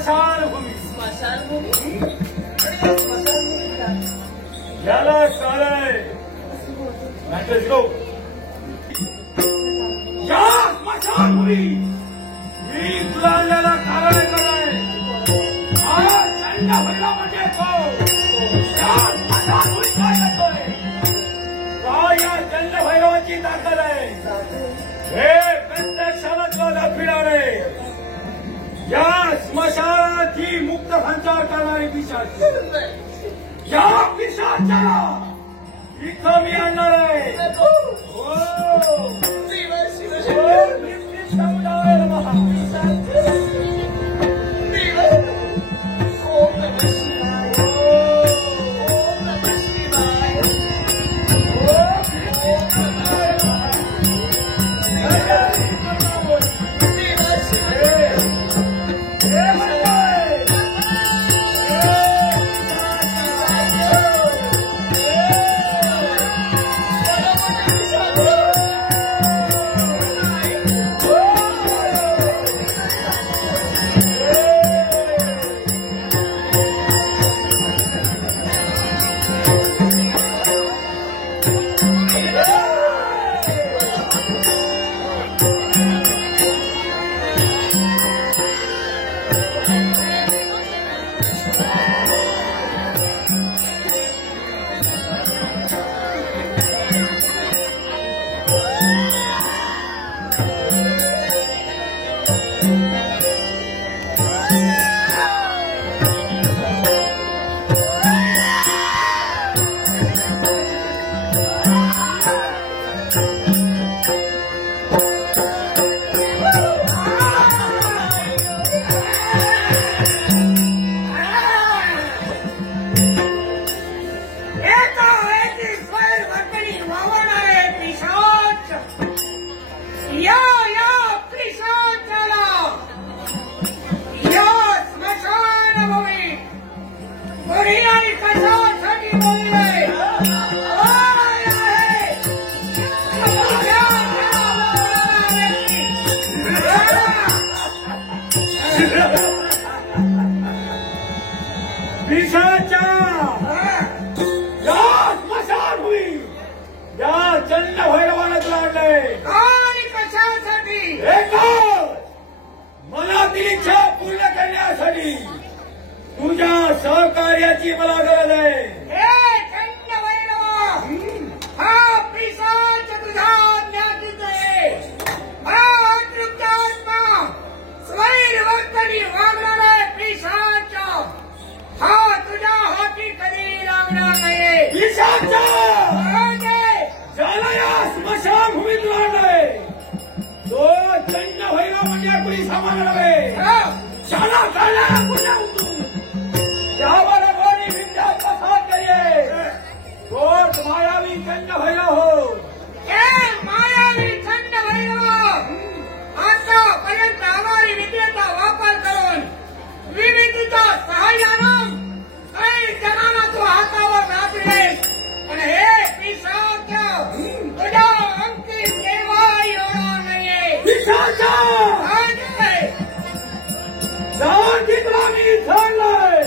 स्मशानभूमी. स्मशानभूमी याला कळलंय मॅसेज गो. या स्मशानभूमी मी तुला याला कारण आहे. हा चंड भैरव म्हणजे तो. या स्मशानभूमीत काय करतोय? या चंड भैरवाची ताकद आहे. हे प्रत्यक्षाला तुला दाखविणार आहे. या स्मशानाची मुक्त संचार करणारी पिशाच. या पिशाचाला इथं मी आणणार आहे. तुझ्या सहकार्याची मला गरज आहे. हे चंड भैरव, हा पिशाच तुझा ज्ञातीच आहे. हा अतृप्त आत्मा स्वैरवर्तनी वागणारा पिशाच. हा तुझ्या हाती कधी लागणार नाही. पिशाच ज्याला या स्मशानभूमीत लागलाय तो चंड भैरव म्हणजे कुणी सामान नव्हे. शाला काढला पुन्हा उठून त्यावर कोणी विद्या प्रसाद करिये. तो मायावी चंड भैरव हो. हे मायावी चंड भैरव, आतापर्यंत आम्हाला विद्येचा वापर करून विविधता सहाय्यानं काही जणांना तू हातावर नाचलेस. पण हे पिशाच तुझ्या अंकित केव्हा येणार नाहीये. पिशाच तुला मी सांगलंय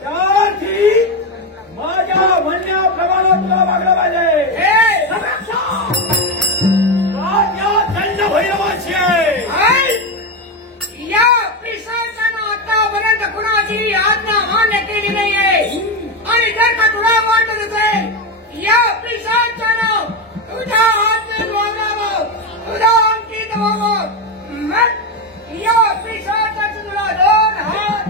त्याची माझ्या म्हणण्याप्रमाणे तुला वागलं पाहिजे. या चंड भैरवाची आहे. या पिशाचानं आतापर्यंत कुणाची आज्ञा मान्य केली नाहीये. आणि जर का तुला वाटत असेल या पिशाचानं तुझ्या आज्ञेत वागावं, तुझा अंकित व्हावं, मग या पिशाचाचं तुला दोन हात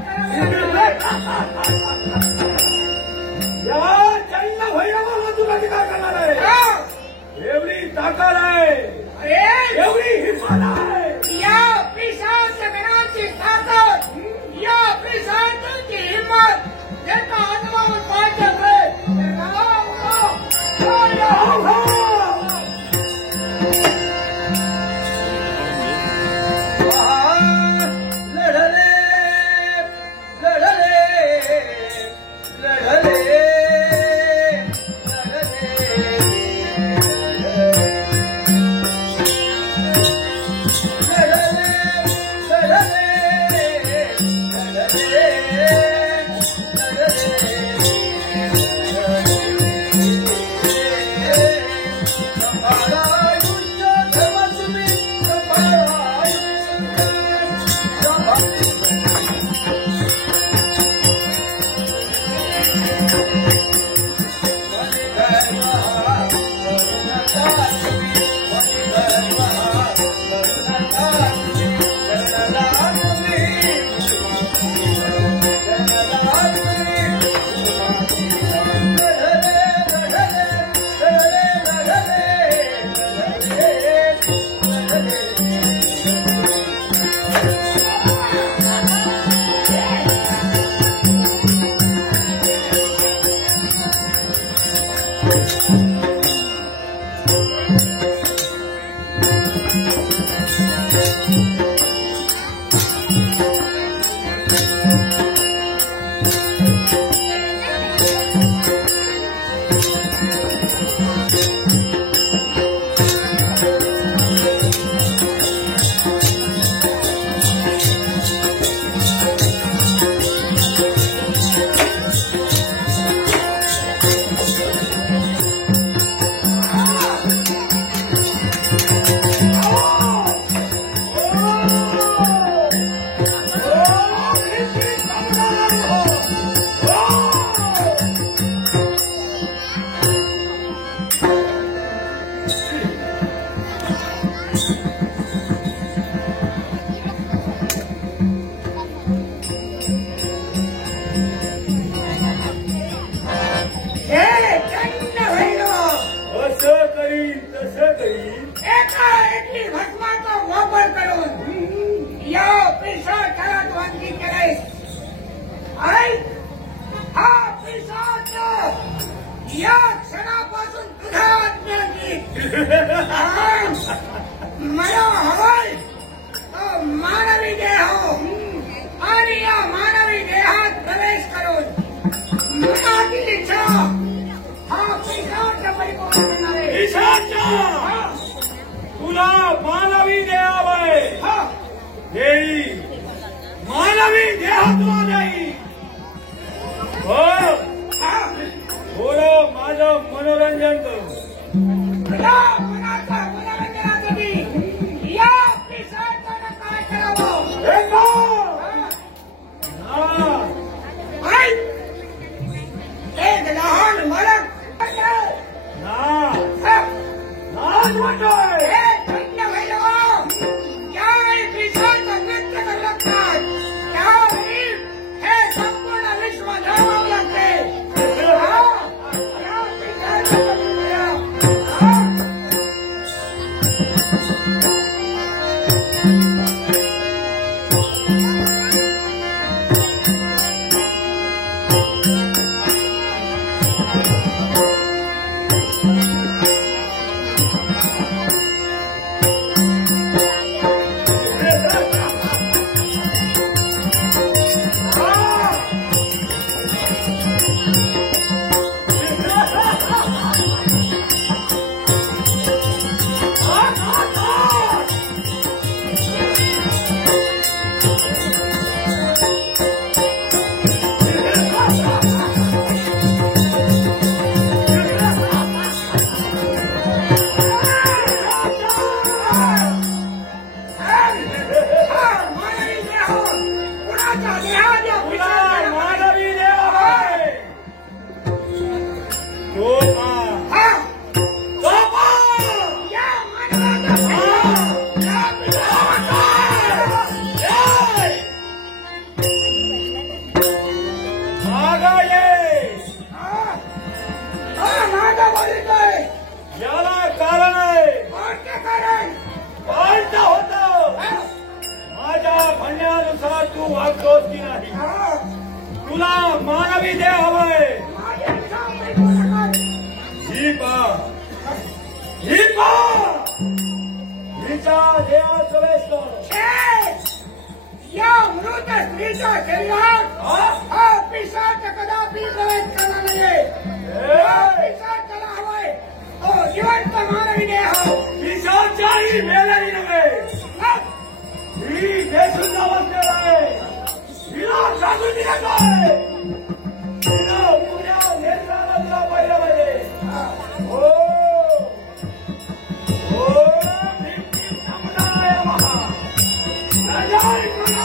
या चंड भैरवाला तुला काय करणार आहे. एवढी ताकद आहे, एवढी हिंमत आहे. या पिशाच गणाची ताकद, या पिशाचाची हिंमत ज्याचा अनुभव पाहिजे असेल एका भस्माचा वापर करून या पिशाचारात वंचित केले. आई हा पिशाच या क्षणापासून तुझ्या आज्ञेची मला हवंय तो मानवी देह आणि या मानवी देहात प्रवेश करून मनातील इच्छा हा पिशाच परिपूर्ण करणार आहे. पिशाच तुला मानवी देहावय देई मानवी देह तुला देई. हो थोडं माझं मनोरंजन कर. या मनाच्या मनोरंजनासाठी या पिशाचानं काय करावं? आई एक लहान बालक हे थंड व्हायला ज्यावेळी पिशाचं नृत्य करू लागतात त्यावेळी हे संपूर्ण विश्व धावावं लागते. तू वागतोस की नाही? तुला मानवी देह हवंय. ही पा हिच्या देहात प्रवेश कर. या मृत स्त्रीच्या शरीरात हा पिशाच कदापि प्रवेश करणार नाहीये. पिशाचाला हवंय तो जिवंत मानवी देह. पिशाचाही मेलेली नव्हे. ही बेशुद्ध अवस्थेत आहे. हिला जागून दिलं काय? हिला उद्या नेत्राला पाहिलं पाहिजे. हो समुदाय महा जय गुरु.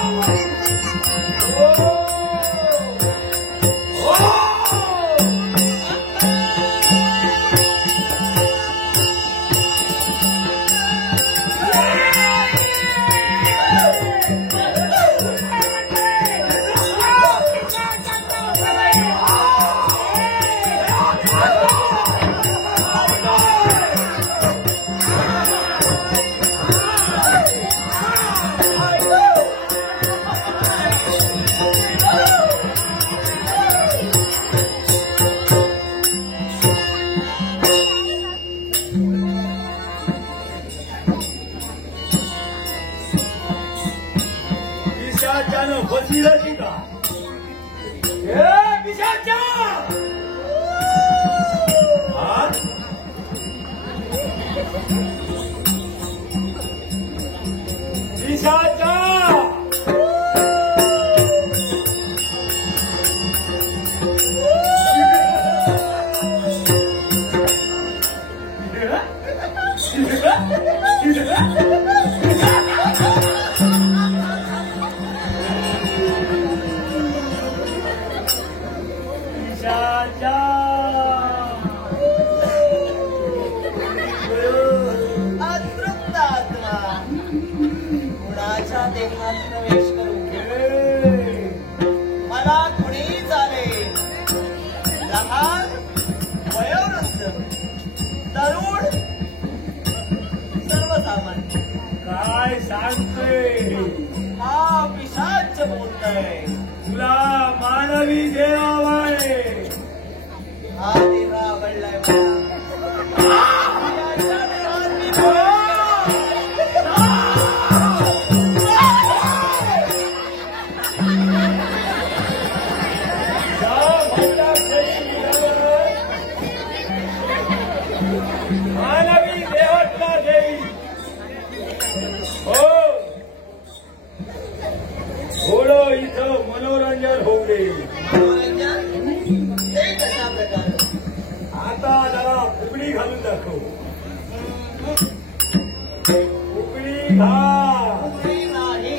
पिशाचानं बसविलं की का? हे पिशाचा पिशाचा अतृप्त आत्मा कुणाच्या देहात प्रवेश करू. मला कुणीही चालेल. लहान वयोवृद्ध तरुण आवडलाय. तुला मानवी देह हवाय. हा देह आवडलाय मला. याच्या देहात मी मानवी देवता देवी हो थोडं इथं मनोरंजन होऊ दे. मनोरंजन ते कशा प्रकारे? आता जरा फुगडी घालून दाखव. फुगडी घाल. फुगडी नाही.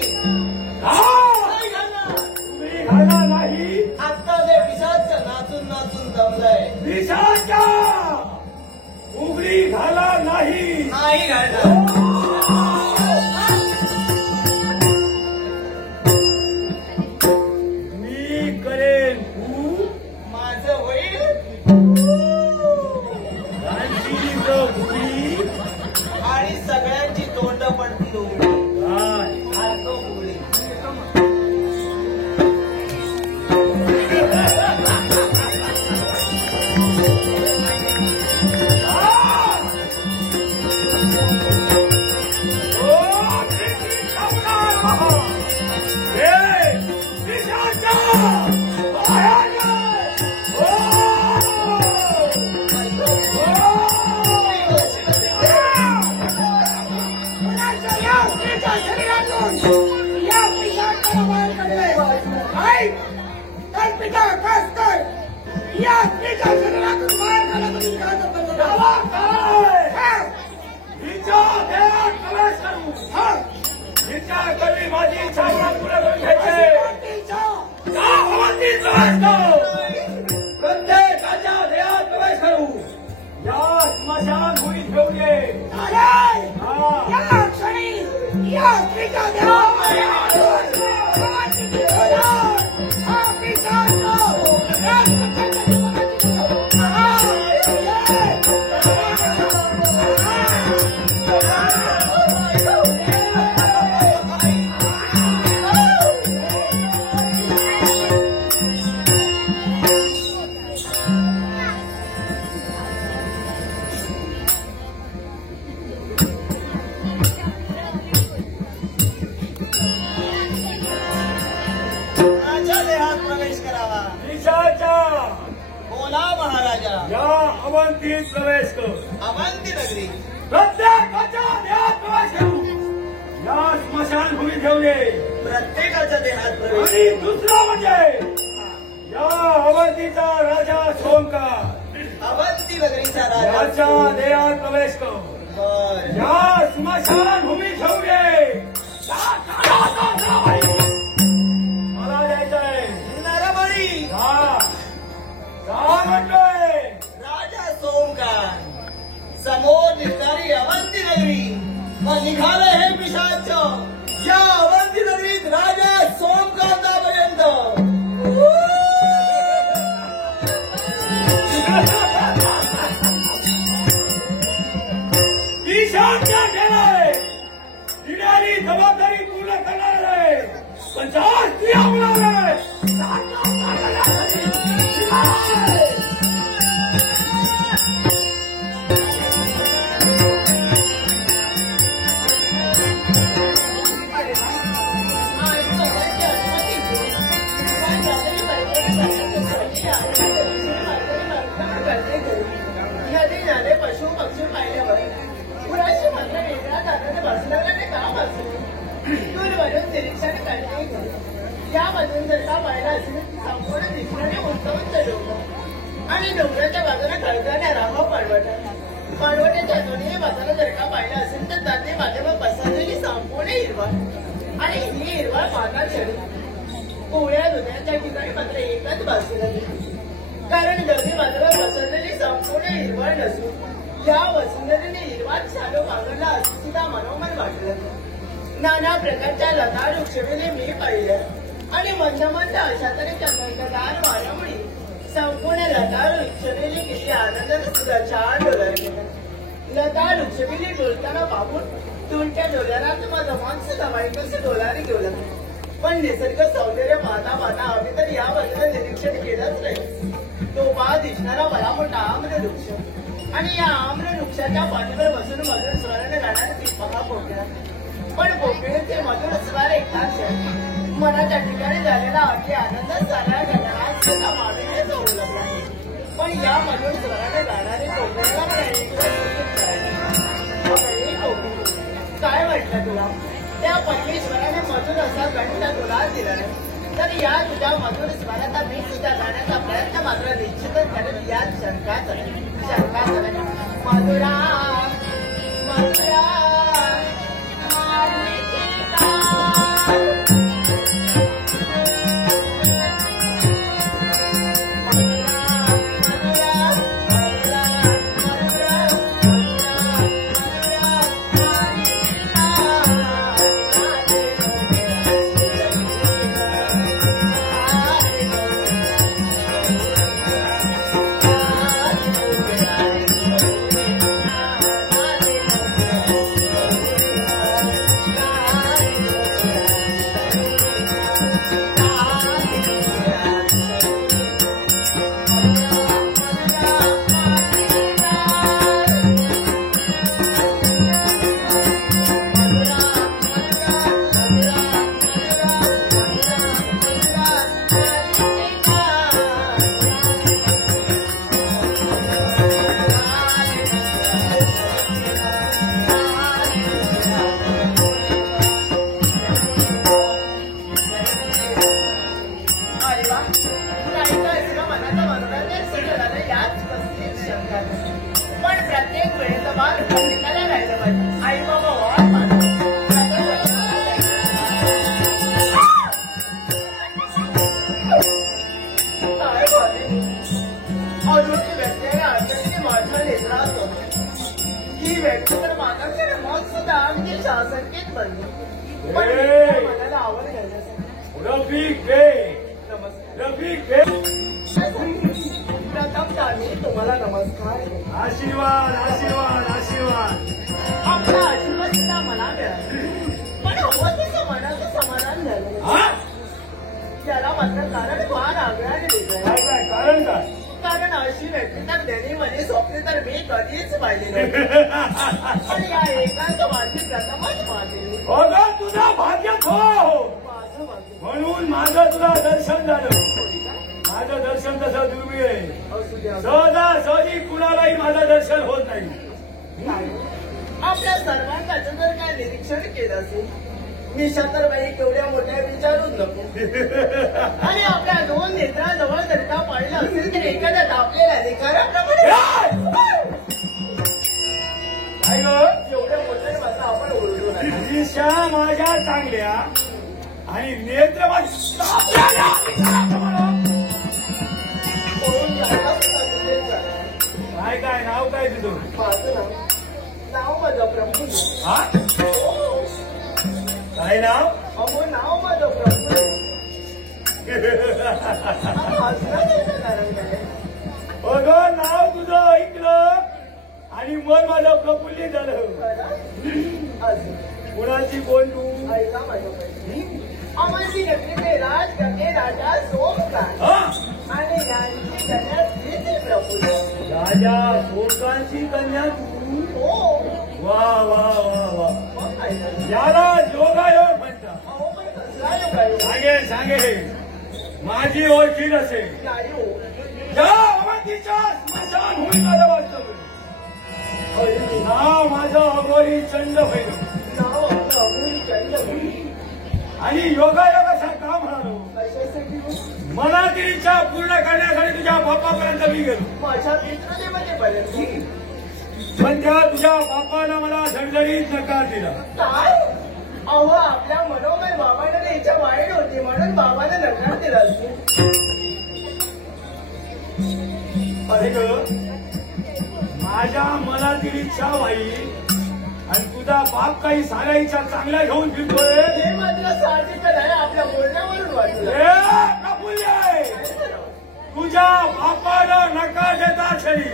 घाल. नाही घालणार. फुगडी घालणार नाही. आता ते पिशाच नाचून नाचून दमलंय. विशाच्या फुगडी घालणार नाही. नाही घालणार. मी करेन तू माझं होईल. रांची फुगडी आणि सगळ्यांची तोंड पडतील उघडी. घाल. सारखं उघडी. माझी इच्छा पुढे प्रत्येकाच्या देहात प्रवेश करू. या स्मशान भूमीत घेऊन ये. कोणाच्या देहात प्रवेश करावा? ईशाच्या बोला महाराजा. या अवंतीत प्रवेश कर. अवंती नगरी. प्रत्येकाच्या देहात प्रवेश करू. या स्मशान भूमीत घेऊन ये. प्रत्येकाच्या देहात प्रवेश. आणि दुसरा म्हणजे या अवंतीचा राजा सोमकार अवंती नगरीचा राजा. याच्या देहात प्रवेश कर. बर. या स्मशान भूमीत घेऊन ये. मला जायचंय. नरबळी. हा का म्हणतोय. राजा सोमकार समोर दिसणारी अवंती नगरी व निघालं हे पिशाच या अवंती नगरीत राजा सोमकांतापर्यंत. ईशान्य केलाय. दिलेली जबाबदारी पूर्ण करणार आहे. पण जास्त आवडणार आहे. नदी नाले पशु पक्षी पाहिल्यावर पुराशी मात्र वेगळ्या दादाने बसल्याने काम असू दूरवरून निरीक्षण करते. यामधून जर का पाहिला असेल संपूर्ण दिसणारे उंच डोंगर आणि डोंगराच्या बाजूला खळखळणारा राहो पाडवट्याच्या दोन्ही बाजूला जर का पाहिला असेल तर त्याने बाजूला पसरलेली संपूर्ण हिरवळ आणि ही हिरवळ पाहता चढली पोळ्या दुधाच्या ठिकाणी मात्र एकच बसलेली. कारण दोन्ही बाजूला पसरलेली संपूर्ण हिरवळ नसून या वसुंधरेने हिरवाच शालो पांघरला असं सुद्धा मनोमन वाटलं. नाना प्रकारच्या लता वृक्षवेली मी पाहिल्या आणि मंद मंद अशा तऱ्हेच्या थंडगार वाऱ्यामुळे संपूर्ण लता वृक्षवेली किती आनंदाने सुद्धा छान डोलार गेल्या. लता वृक्षवेली डोलताना पाहून तुमच्या डोल्याला माझं मन सुद्धा वाईट असं डोलारी घेऊ लागलं. पण निसर्ग सौंदर्य पाहता पाहता आम्ही तर या बाजूला निरीक्षण केलंच नाही. तो पहा दिसणारा मला मोठा आम्रवृक्ष आणि या आम्रवृक्षाच्या पाठीवर बसून मधुर स्वराने गाणारे ती पहा पोकळ्या. पण पोकळीचे मधुर स्वर ऐकताच मनाच्या ठिकाणी झालेला अगदी आनंद साऱ्या गगनात त्याचा मागे जाऊ लागला. पण या मधुर स्वराने गाणारी पोकळ्याला मला काय वाटलं तुला? त्या परमेश्वराने मधुर असा कंठ तुला दिला नाही तर या तुझ्या मधुर स्वराचा मी तुझ्या गाण्याचा प्रयत्न मात्र निश्चितच करेल. यात शंकाच नाही. मधुरा मधुरा पण प्रत्येक वेळेचं बाल प्रत्येकाला राहिलं पाहिजे. आई बाबा अजून व्यक्ती माझ्या लेकरात ही व्यक्ती तर माझ्याकडे मग सुद्धा आमची शासकीत बनली. पण मनाला आवड घालण्यासाठी रफिक बे नमस्कार. रफिक बे प्रथम मी तुम्हाला नमस्कार. आशीर्वाद आशीर्वाद आशीर्वाद. आपला आशीर्वाद सुद्धा मला मिळाला. पण हवं तसं मनाचं समाधान झालं. हा त्याला मात्र कारण फार आग्रहाने दिलं. काय कारण काय? कारण अशी व्यक्ती तर देणी म्हणे स्वप्ने तर मी कधीच पाहिली नाही. पण या एकाच माझी प्रथमच पाहिली. हो ग तुझा भाग्यच हो माझं भाग्य. म्हणून माझं तुला दर्शन झालं. माझं दर्शन तसं दुर्मिळ आहे. असू द्या. सहजासहजी कुणालाही माझं दर्शन होत नाही. आपल्या सर्वांचं जर काय निरीक्षण केलं असेल निशा तर बाई केवढ्या मोठ्या विचारूच नको. आणि आपल्या दोन नेत्राजवळ जर का पाहिलं असेल तर एखाद्या दाबलेल्या लेखाऱ्याप्रमाणे काय ग एवढ्या मोठ्या मात्र आपण ओरडू नका. दिशा माझ्या चांगल्या आणि नेत्र काय काय नाव काय तुझं? माझं नाव माझं प्रभू. हा काय नाव? अहो नाव माझं प्रभू. कारण काय? अगं नाव तुझं ऐकलं आणि मन माझं प्रफुल्लित झालं. अजून कुणाची कोण तू? ऐका माझं पाहिजे. आम्हाची नगरीचे राज गंगे राजा सोमकांत हा आणि यांची कन्या प्रीती प्रभू. राजा सोमकांची कन्या तू? हो. वा वा वा वा. मग काय झालं? याला योगायोग म्हणतात. अहो पण कसला योग आहे? सांगे सांगे माझी ओळखी असेल. नाही हो. या अवंतीच्या स्मशानभूमीला वास्तव्य. नाव माझं अघोरी चंड भैरव. नाव आपलं अमोल चंद्र. आणि योगायोग असा का म्हणालो? कशासाठी हो? मनातील इच्छा पूर्ण करण्यासाठी तुझ्या बापापर्यंत मी गेलो. माझ्या पितृदेवाने पर्यंत. पण त्या तुझ्या बापानं मला झणझणीत नकार दिला. काय? अहो आपल्या मनोमय बाबांना इच्छा वाईट होती म्हणून बाबाने नकार दिला असेल. अरे ग माझ्या मनातील इच्छा वाईट आणि तुझा बाप काही साऱ्या इच्छा चांगल्या घेऊन फिरतोय. हे मात्र साहजिक आहे. आपल्या बोलण्यावरून वाटलं. तुझ्या बापानं नकार देता क्षणी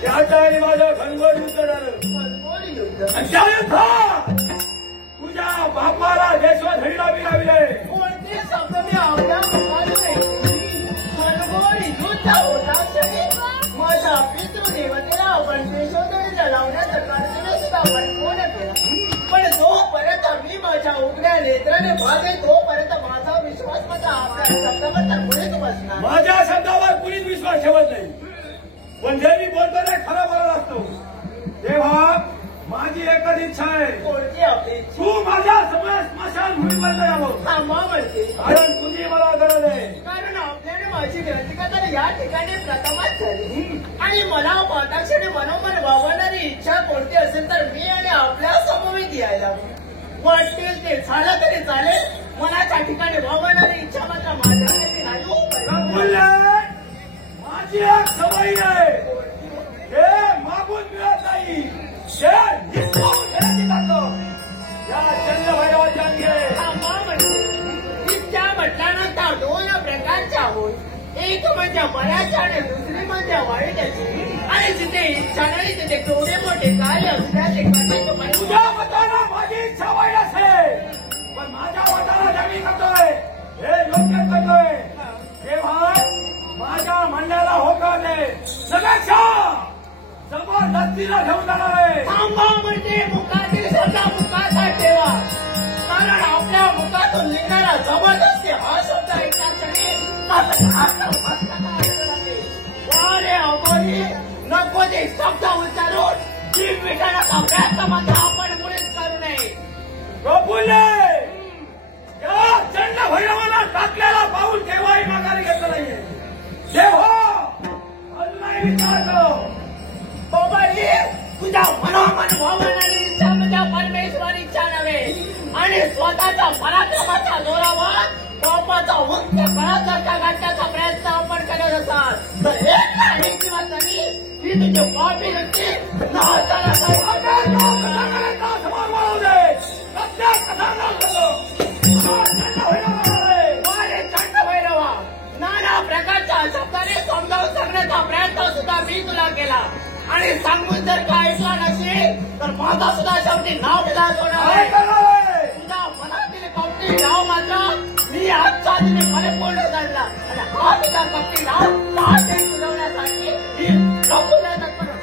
त्याच्या आणि माझं घनघोर युद्ध झालं. मनमोहन युद्ध. आणि त्या युद्धात तुझ्या बापाला देशवाधडीला विराविले. कोणते शब्द मी आपल्या मुखात मनगोळी युद्ध होता क्षणी माझ्या पितृदेवतेला आपण देशोधडीला लावण्याचा प्रार्थना सुद्धा आपण पूर्ण केला. पण जोपर्यंत मी माझ्या उघड्या नेत्राने पाहते तोपर्यंत माझा विश्वास माझा आपल्या शब्दावर तर पुढेच बसणार. माझ्या शब्दावर कुणीच विश्वास ठेवत नाही. पण जे मी बोलतो ते खरं बोलत असतो. तेव्हा माझी एकच इच्छा आहे, कोणती आपली तू माझ्या समोर स्मशान भूमीपर्यंत यावं. थांबा म्हणते कारण तुझी मला गरज आहे. कारण आपल्याने माझी विनंती करताना या ठिकाणी प्रथमच झाली आणि मला पाठाक्षणी मनोमन भावणारी इच्छा कोणती असेल तर मी आणि आपल्या समवेत यायला वाटतील ते झालं तरी चालेल. मनाच्या ठिकाणी भावणारी इच्छा मात्र माझ्यासाठी नाही हो. बोलले, माझी एक सवय आहे, हे मागून मिळत नाही, ते निष्काळून घेण्याची ताकद या चंद्रभैरवाची अंगी आहे. थांबा म्हणते इच्छा म्हटल्यानंतर दोन प्रकारच्या होत. एक म्हणजे बऱ्याच्या आणि दुसरी म्हणजे वाईटाची. आणि जिथे इच्छा नाही तिथे केवढे मोठे कार्य असल्याचे कदाचित तुझ्या मताला माझी इच्छा वाईट असेल, पण माझ्या मताला जे मी करतोय हे योग्य करतोय. तेव्हा माझ्या म्हणण्याला होकार दे. सगळ्याच्या जबरदस्तीला घेऊन जाणार आहे. थांबा म्हणजे मुखातील शब्द मुखात ठेवा. कारण आपल्या मुखातून निघणारा जबरदस्ती हा शब्द ऐकण्यासाठी अरे अमोरी नको ते शब्द उच्चारून जीव मिटवण्याचा प्रयत्न मात्र आपण मुळीच करू नये. प्रफुल्ले, या चंडभैरवाला टाकलेला पाऊल केव्हाही माघारी घेतलं नाहीये. तेव्हा अजूनही विचार कर. बाबा ये तुझ्या मनोमन भावनारी इच्छा म्हणजे परमेश्वर इच्छा नव्हे. आणि स्वतःच्या पराक्रमाच्या जोरावर पापाचा उच्च पराक्रम गाठण्याचा प्रयत्न आपण करत असाल तर एक नाही किंवा तरी ही तुझी पापी नसते नाचाला समोर वाळू दे. सध्या कसा भैरवा नाना प्रकारच्या शब्दाने समजावून सांगण्याचा प्रयत्न सुद्धा मी तुला केला. आणि सांगून जर का ऐकला नसेल तर माझा सुद्धा शेवटी नाव विलास होणार आहे. तुझ्या मनातील कपटी नाव मात्र मी आजच्या दिनी परिपूर्ण जाणला. आणि हा तुझा कपटी नाव पहाटे तुझवण्यासाठी ही प्रफुल्ल तत्पर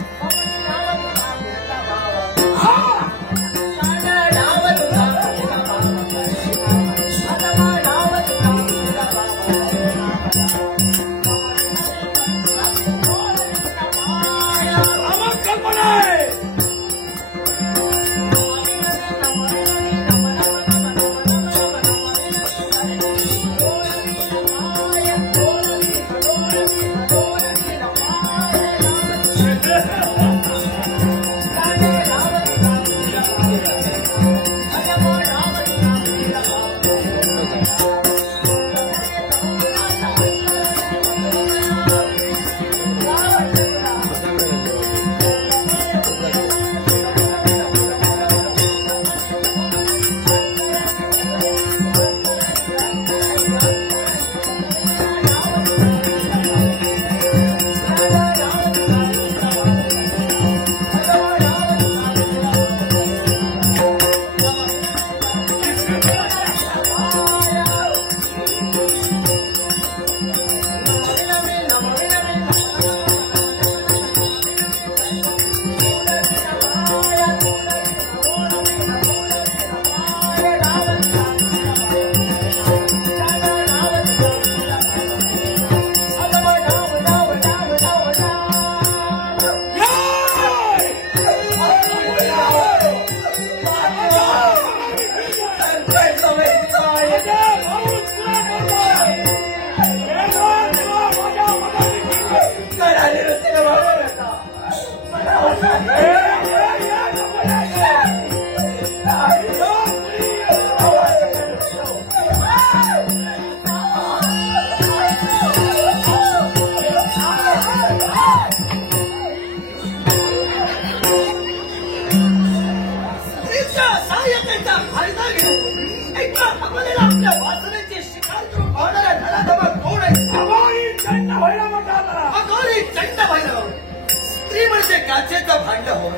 स्त्री म्हणजे काचेचं भांड होय.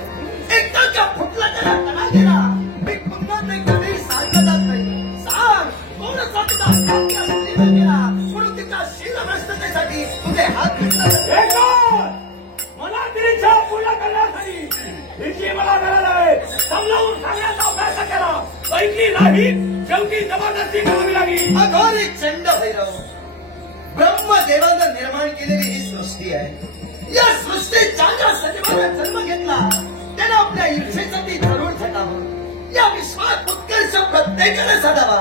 एकदा का फुटला त्याला तडा गेला. मी पुन्हा ते कधी तिचा हत्या केला म्हणून तिच्या शीलभ्रष्टतेसाठी तुझे हात घेतला. मला तिच्या पूर्ण करण्यासाठी हिची मला गरज आहे. समजावून सांगण्याचा प्रयत्न केला, ऐकली नाही. शेवटी जबरदस्ती करावी लागली. अघोरी चंड भैरव, ब्रह्मदेवानं निर्माण केलेली ही सृष्टी आहे. या सृष्टीच्या ज्या सजीवाला जन्म घेतला त्याने आपल्या इच्छेसाठी जरूर झटावं. या विश्वात उत्कर्ष प्रत्येकाने साधावा.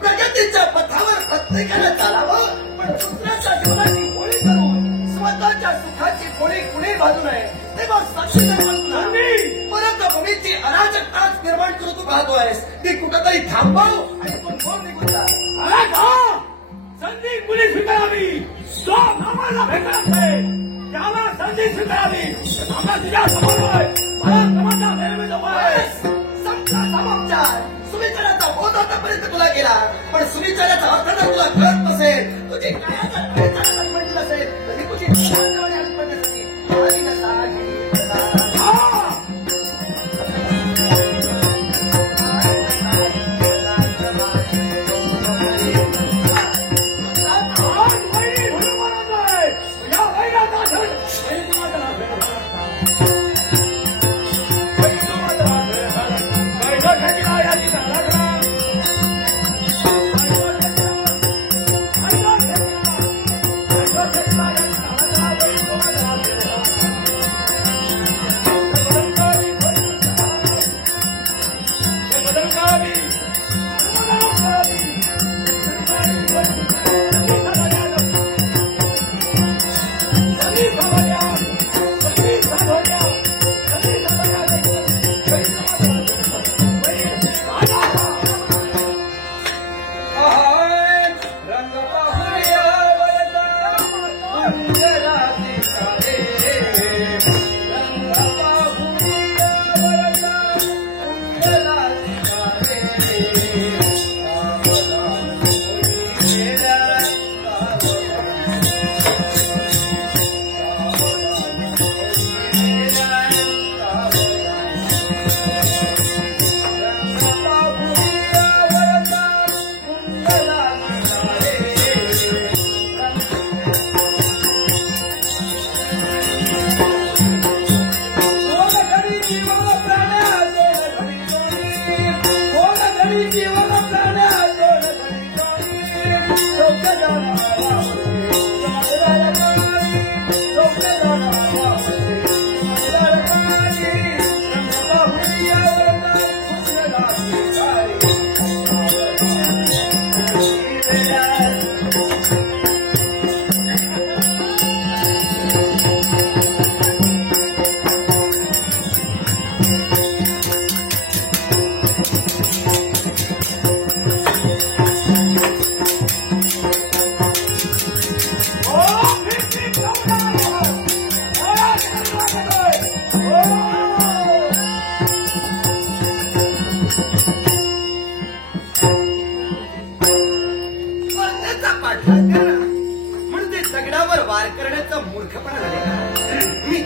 प्रगतीच्या पथावर प्रत्येकाने चालावं. पण दुसऱ्याच्या जीवनाची पोळी करून स्वतःच्या सुखाची पोळी कुणी बाजू नये. तेव्हा साक्षी परत भूमीची अराजकताच निर्माण करू तू पाहतोयस. ती कुठंतरी थांबव आणि पण कोण निघून जा. अरे का संधी कुणी स्वीकारावी. तो आम्हाला भेटत नाही. त्याला संधी स्वीकारावी. आम्हाला तुझ्या समोर आहे. मला समाजा समजा समोपचार सुविचाराचा बोध आतापर्यंत तुला केला. पण सुविचाराचा अर्थ जर तुला कळत नसेल, तुझी कायाचा प्रयत्न पडली नसेल, तरी तुझी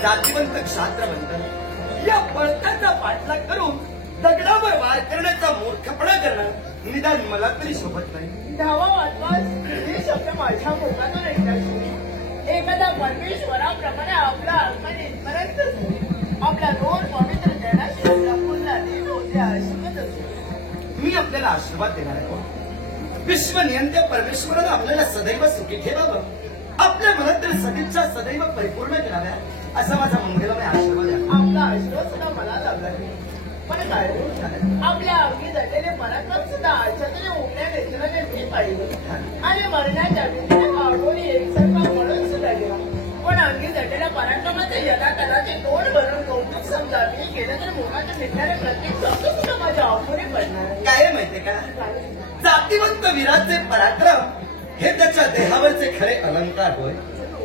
जातीवंत क्षात्रवंत या बळकाचा पाठलाग करून दगडावर वार करण्याचा मूर्खपणा करणं निदान मला तरी शोभत नाही. धावा वाचवास हे शब्द माझ्या मुखातून ऐकतात. एखादा परमेश्वराप्रमाणे आपला आत्मा इथपर्यंत आपल्या दोन पवित्र जनाशी प्रफुल्ल दिन उद्या शिकत असतो. मी आपल्याला आशीर्वाद देणार आहे. विश्वनियंत्य परमेश्वरानं आपल्याला सदैव सुखी ठेवावं. आपल्या मनातील सदिच्छा सदैव परिपूर्ण कराव्या असा माझा मंगलमय आशीर्वाद आहे. आपला आशीर्वाद सुद्धा मला लाभला नाही. पण काय आपल्या अवघी झालेले पराक्रम सुद्धा आजच्या उठण्या व्यक्तीने मी पाहिजे आणि मरण्याच्या भीतीने काढोनी एकसारखा म्हणून सुद्धा गेला. पण अंगी झालेल्या पराक्रमाचे यथातथाचे तोंड भरून कौतुक समजा मी केलं तर मुखात मिळणारे प्रत्येक शब्द सुद्धा माझ्या अपुरे पडणार. काय माहितीये का, जातीवंत वीराचे पराक्रम हे त्याच्या देहावरचे खरे अलंकार होय.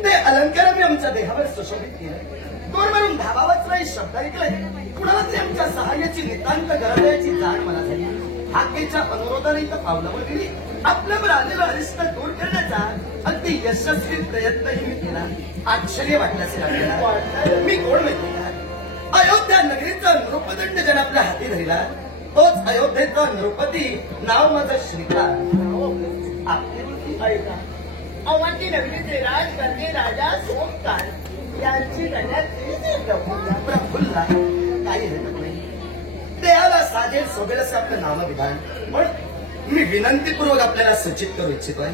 ते अलंकार मी आमच्या देहावर सुशोभित केले. तोंड भरून धावावंच नाही शब्द ऐकले. कुणाला तरी आमच्या सहाय्याची नितांत गरजेची जाण मला झाली. हाकेच्या अनुरोधाने तर पावलावर गेली. आपल्यावर आलेला अरिष्ट दूर करण्याचा अगदी यशस्वी प्रयत्नही मी केला. आश्चर्य वाटलं असेल आपल्याला. मी कोण माहिती का, अयोध्या नगरीचा नृपदंड जण आपल्या हाती धरला. तोच अयोध्येचा नृपती, नाव माझं श्रीकांत. आपली बुद्धी ऐका. अवंती नगरीचे राजकन्ये राजा सोमकांत यांची कन्या प्रफुल्ला काही हरकत नाही. देहाला साजेल सोबेल असे आपलं नामविधान. पण मी विनंतीपूर्वक आपल्याला सूचित करू इच्छितोय.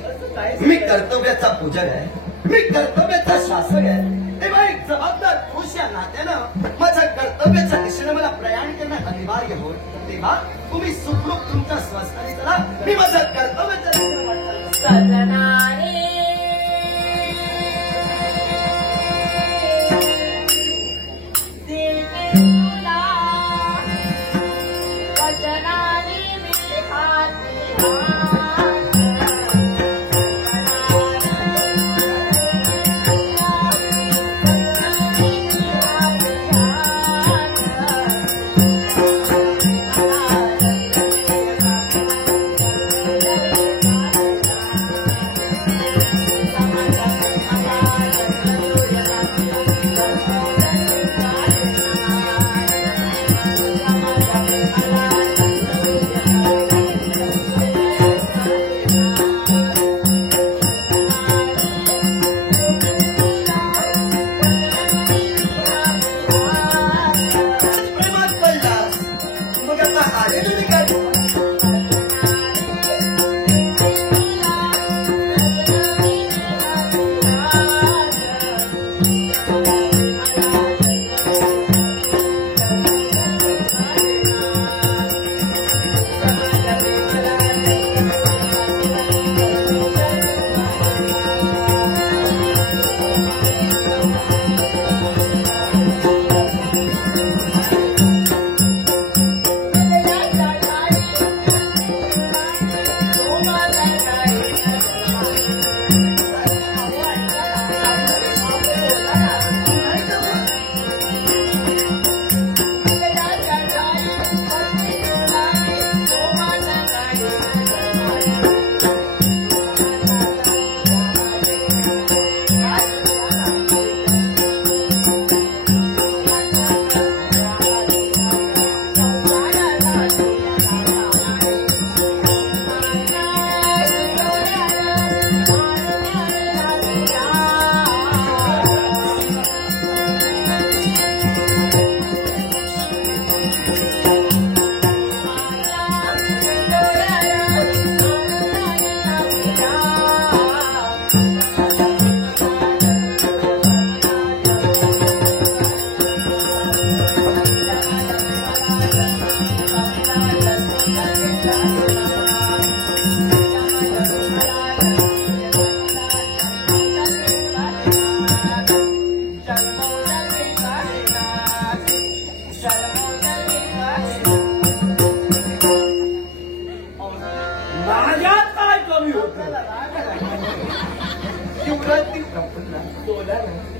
मी कर्तव्याचा पूजक आहे. मी कर्तव्याचा शासक आहे. तेव्हा एक जबाबदार पुरुष या नात्यानं माझ्या कर्तव्याच्या दिशेने मला प्रयाण करणं अनिवार्य होत. तेव्हा तुम्ही सुखरूप तुमच्या स्वस्थानी चला. मी माझ्या कर्तव्याच्या दिशेने वाटचाल सजनाने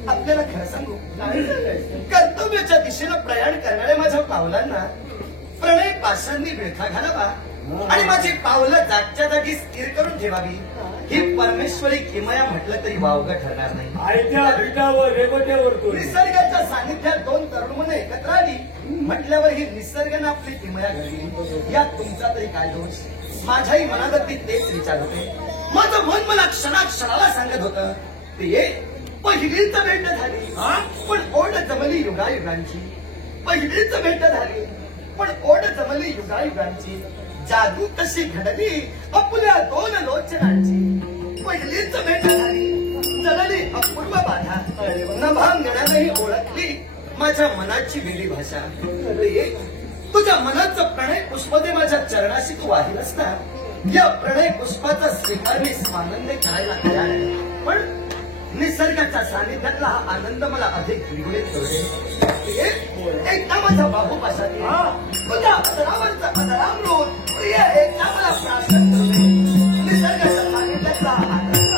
आपल्याला खरं सांगू, कर्तव्याच्या दिशेनं प्रयाण करणाऱ्या माझ्या पावलांना प्रणय पाशांनी विळखा घालावा आणि माझी पावलं जागच्या जागी स्थिर करून ठेवावी. ही परमेश्वरी किमया म्हटलं तरी वावगं ठरणार नाही. आयत्या पिठावर रेवट्यावर तो निसर्गाच्या सानिध्यात दोन तरुण मुलं एकत्र आली म्हटल्यावर ही निसर्गानं आपली किमया घडली. यात तुमचा तरी काय दोष? माझ्याही मनावरती तेच विचार होते. माझं मन मला क्षणाक्षणाला सांगत होतं ते पहिलीच भेट झाली पण ओढ जमली युगायुगांची. पहिलीच भेट झाली पण ओढ जमली युगायुगांची. जादू कशी घडली आपल्या दोन लोचनांची. पहिलीच भेट झाली जळली अपूर्व बाधा. नभांगणानंही ओळखली माझ्या मनाची वेगळी भाषा. तुझ्या मनाचं प्रणय पुष्पदे माझ्या चरणाशी तू वाहिल असता या प्रणय पुष्पाचा स्वीकार मी स्वानंद करायला तयार आहे. पण निसर्गाच्या सानिध्यातला हा आनंद मला अधिक द्विगुणित करते. एकदा माझा बाहूपाशात तुझ्या अधरावरचा अधराम रोज प्रिय एकदा मला प्राशन करते. निसर्गाच्या सानिध्यातला हा आनंद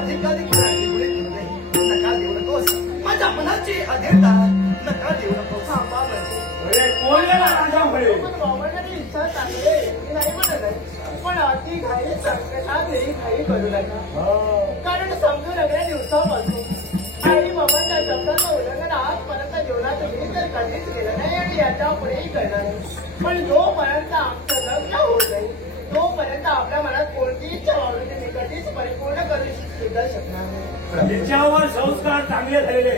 अधिकाधिक मला द्विगुणित करते. नका देऊ नकोस माझ्या मनाची अधीरता. नका देऊ नकोस. कोणाला राजा म्हणे बाबांची इच्छा चांगली नाही म्हणत आहे पण अति घाई संकटात घाई करू नका. कारण समजू लागल्या दिवसापासून आई बाबांच्या शब्दाचं उल्लंघन आजपर्यंत जीवनात मी तर कधीच केलं नाही आणि याच्या पुढेही करणार नाही. पण जोपर्यंत आमचं लग्न होत नाही तोपर्यंत आपल्या मनात कोणतीही इच्छा वाढू ती मी कधीच परिपूर्ण करू सुद्धा शकणार नाही. तिच्यावर संस्कार चांगले झालेले.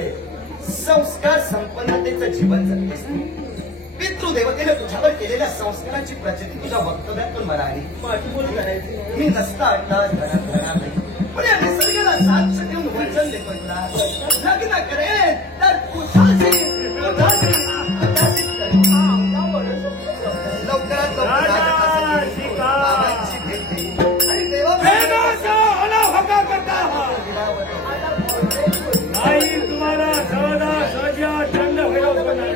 संस्कार संपन्नतेचं जीवन जगतेस तू. पितृदेवतेने तुझ्यावर केलेल्या संस्काराची प्रचिती तुझ्या वक्तव्यातून मला आली. माझी बोल करायची मी नसता अंदाज घरात नाही, पण या निसर्गाला साक्ष देऊन वचन देतो तुला. लग्न करेन तर तुझ्याशी लवकरात लवकर बाबांची भेट देईन. आणि देवा वेदाचा अनाहका करता नाही तुम्हाला सहजा सहजा चंड भैरव होणार.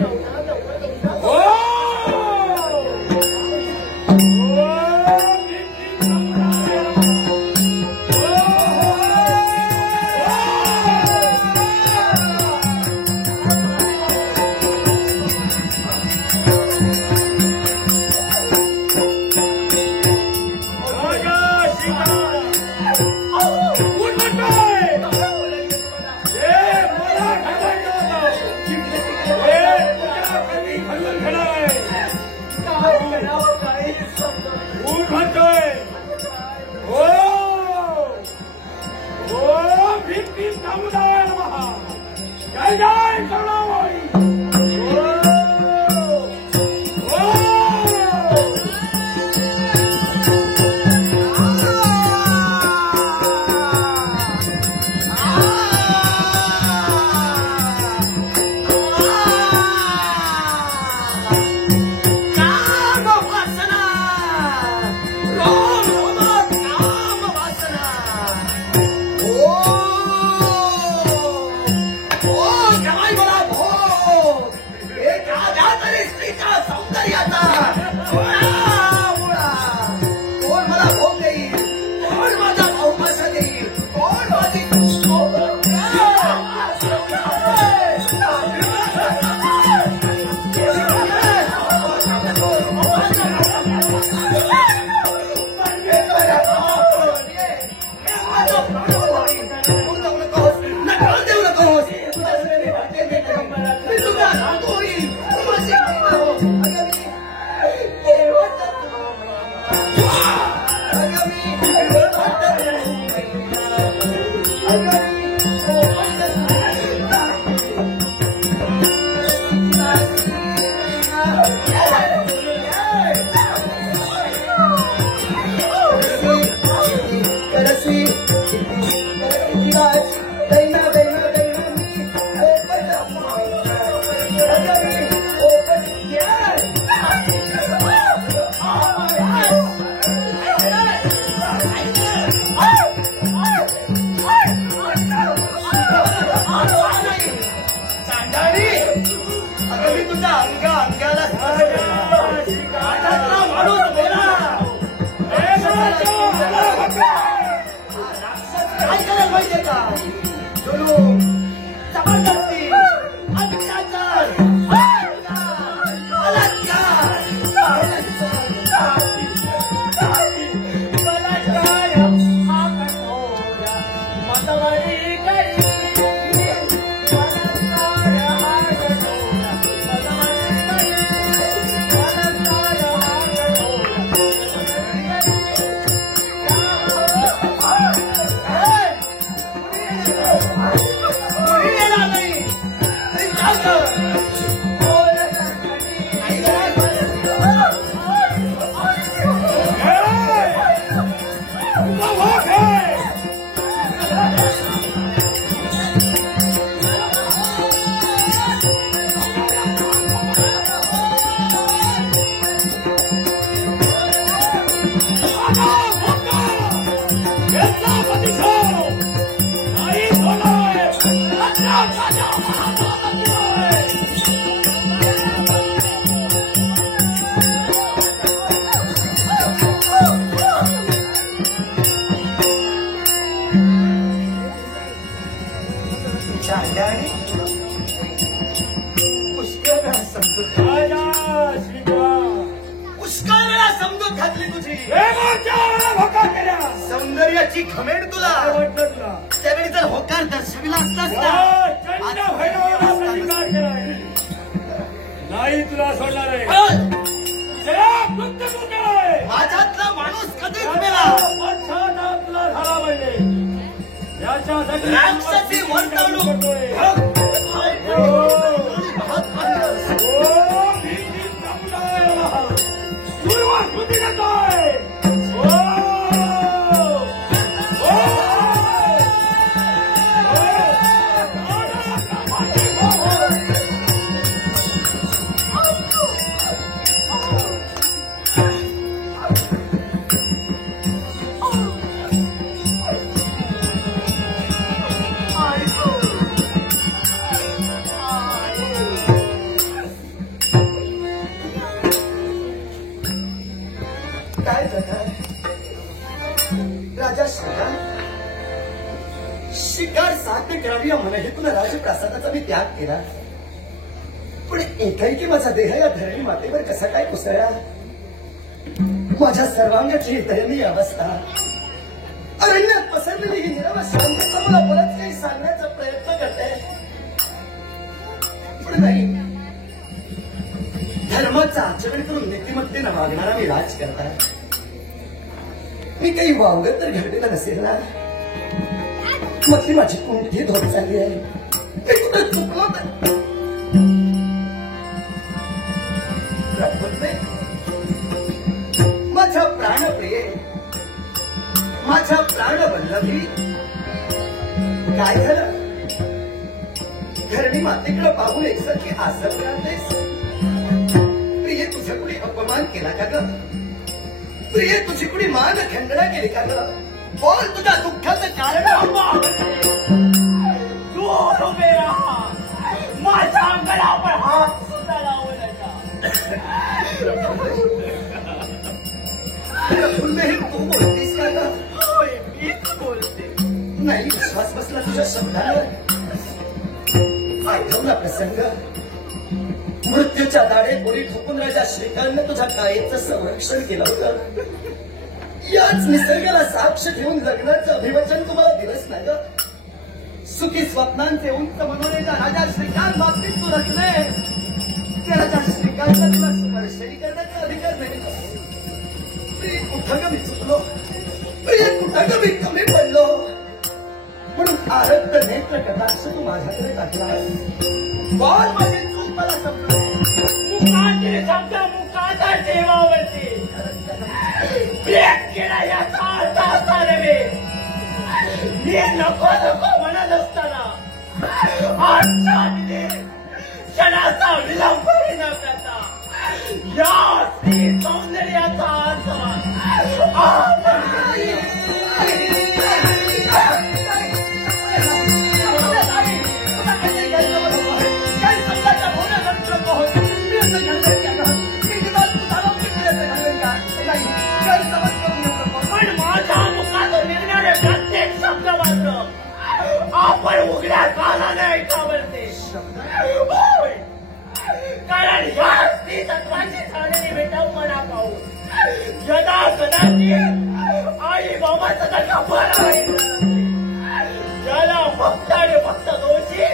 सौंदर्याची खमेड तुला त्यावेळी जर होकार दर्शविला असतास नाही तुला सोडणार आहे. माझ्यातला माणूस कधीच मेला पश्चाताप तुला झाला पाहिजे याच्यासाठी राक्षसी वर्तवणूक काय झालं राजा शिकार साध्य करावी या मनहेतून राजप्रासादाचा मी त्याग केला पण एकाएकी माझा देह या धरणी मातेवर कसा काय कोसळला माझ्या सर्वांगाची ही दयनीय अवस्था अरण्यात पसरलेली ही निरव शांतता मला बरंच काही सांगण्याचा प्रयत्न करते पण नाही धर्माचं आचरण करून नीतिमत्तेनं वागणारा मी राजकर्ता मी काही वावगत तर घडलेलं नसेल ना मग ती माझी कोणती धोक चालली आहे मी कुठं चुकलो तर माझ्या प्राणप्रिय माझ्या प्राणवल्लभी काय झालं धरणी मातेकडे पाहून एकसारखी आसत राहतेस प्रिय तुझ्या कुणी अपमान केला का ग प्रिय तुझी कुणी मान खंडणा केली का ग बोल तुझ्या दुःखाचं कारण तू उभे राहा माझ्या अंगावर हात सुद्धा लावू नका तू बोलतीस का ग होय मीच बोलते नाही विश्वास बसला तुझ्या शब्दावर आठवला प्रसंग मृत्यूच्या दाढे बोरी ठोकून राजा श्रीकांतने तुझ्या काळेचं संरक्षण केलं होतं याच निसर्गाला साक्ष ठेवून लग्नाचं अभिवचन तुम्हाला दिलंच नाही ग सुखी स्वप्नांचे उंच मनोरेच्या राजा श्रीकांत बाबतीत तू रचले त्या राजा श्रीकांतला तुला स्पर्शही करण्याचा अधिकार नाही कुठं ग मी चुकलो कुठं ग मी कमी पडलो म्हणून आरक्त नेत्र कटाक्ष तू माझ्याकडे टाकला बोल माझी चूक मला समजू मुखाचे शब्द मुखाचा ठेवावरती प्रेम केला याचा अर्थ असा नव्हे मी नको नको म्हणत असताना क्षणाचा विलंब न करता या स्त्री सौंदर्याचा पण माझ्या मुखातून निघणारे प्रत्येक शब्द मात्र आपण उघड्या कानाने ऐकावरते कारण या स्त्री तत्वाची चालणी भेटावून मना पाहून यदा कदाचित आई बाबाचा धक्का बरा ज्याला फक्त आणि फक्त दोषी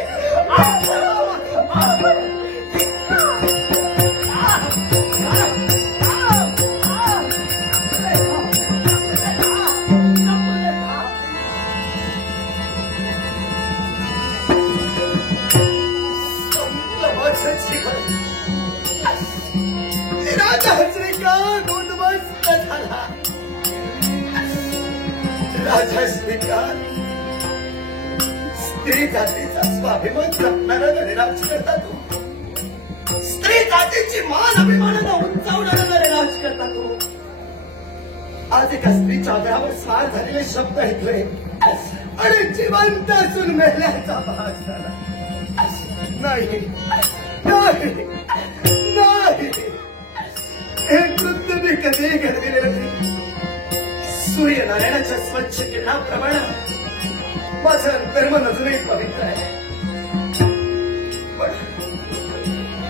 राजा श्रीकांत स्त्री जातीचा स्वाभिमान जपणारा नरेराज करता तू स्त्री जातीची मान अभिमानानं उंचावणारा नरेराज करता तू आज एका स्त्रीच्या आग्रहावर स्वार झालेले शब्द ऐकले आणि जिवंत असून मेल्याचा भास झाला नाही नाही नाही हे कृत्य मी कधीही घडविलेलं नाही सूर्यनारायणाच्या स्वच्छ किरणाप्रमाणे माझं अंतर्मन अजूनही पवित्र आहे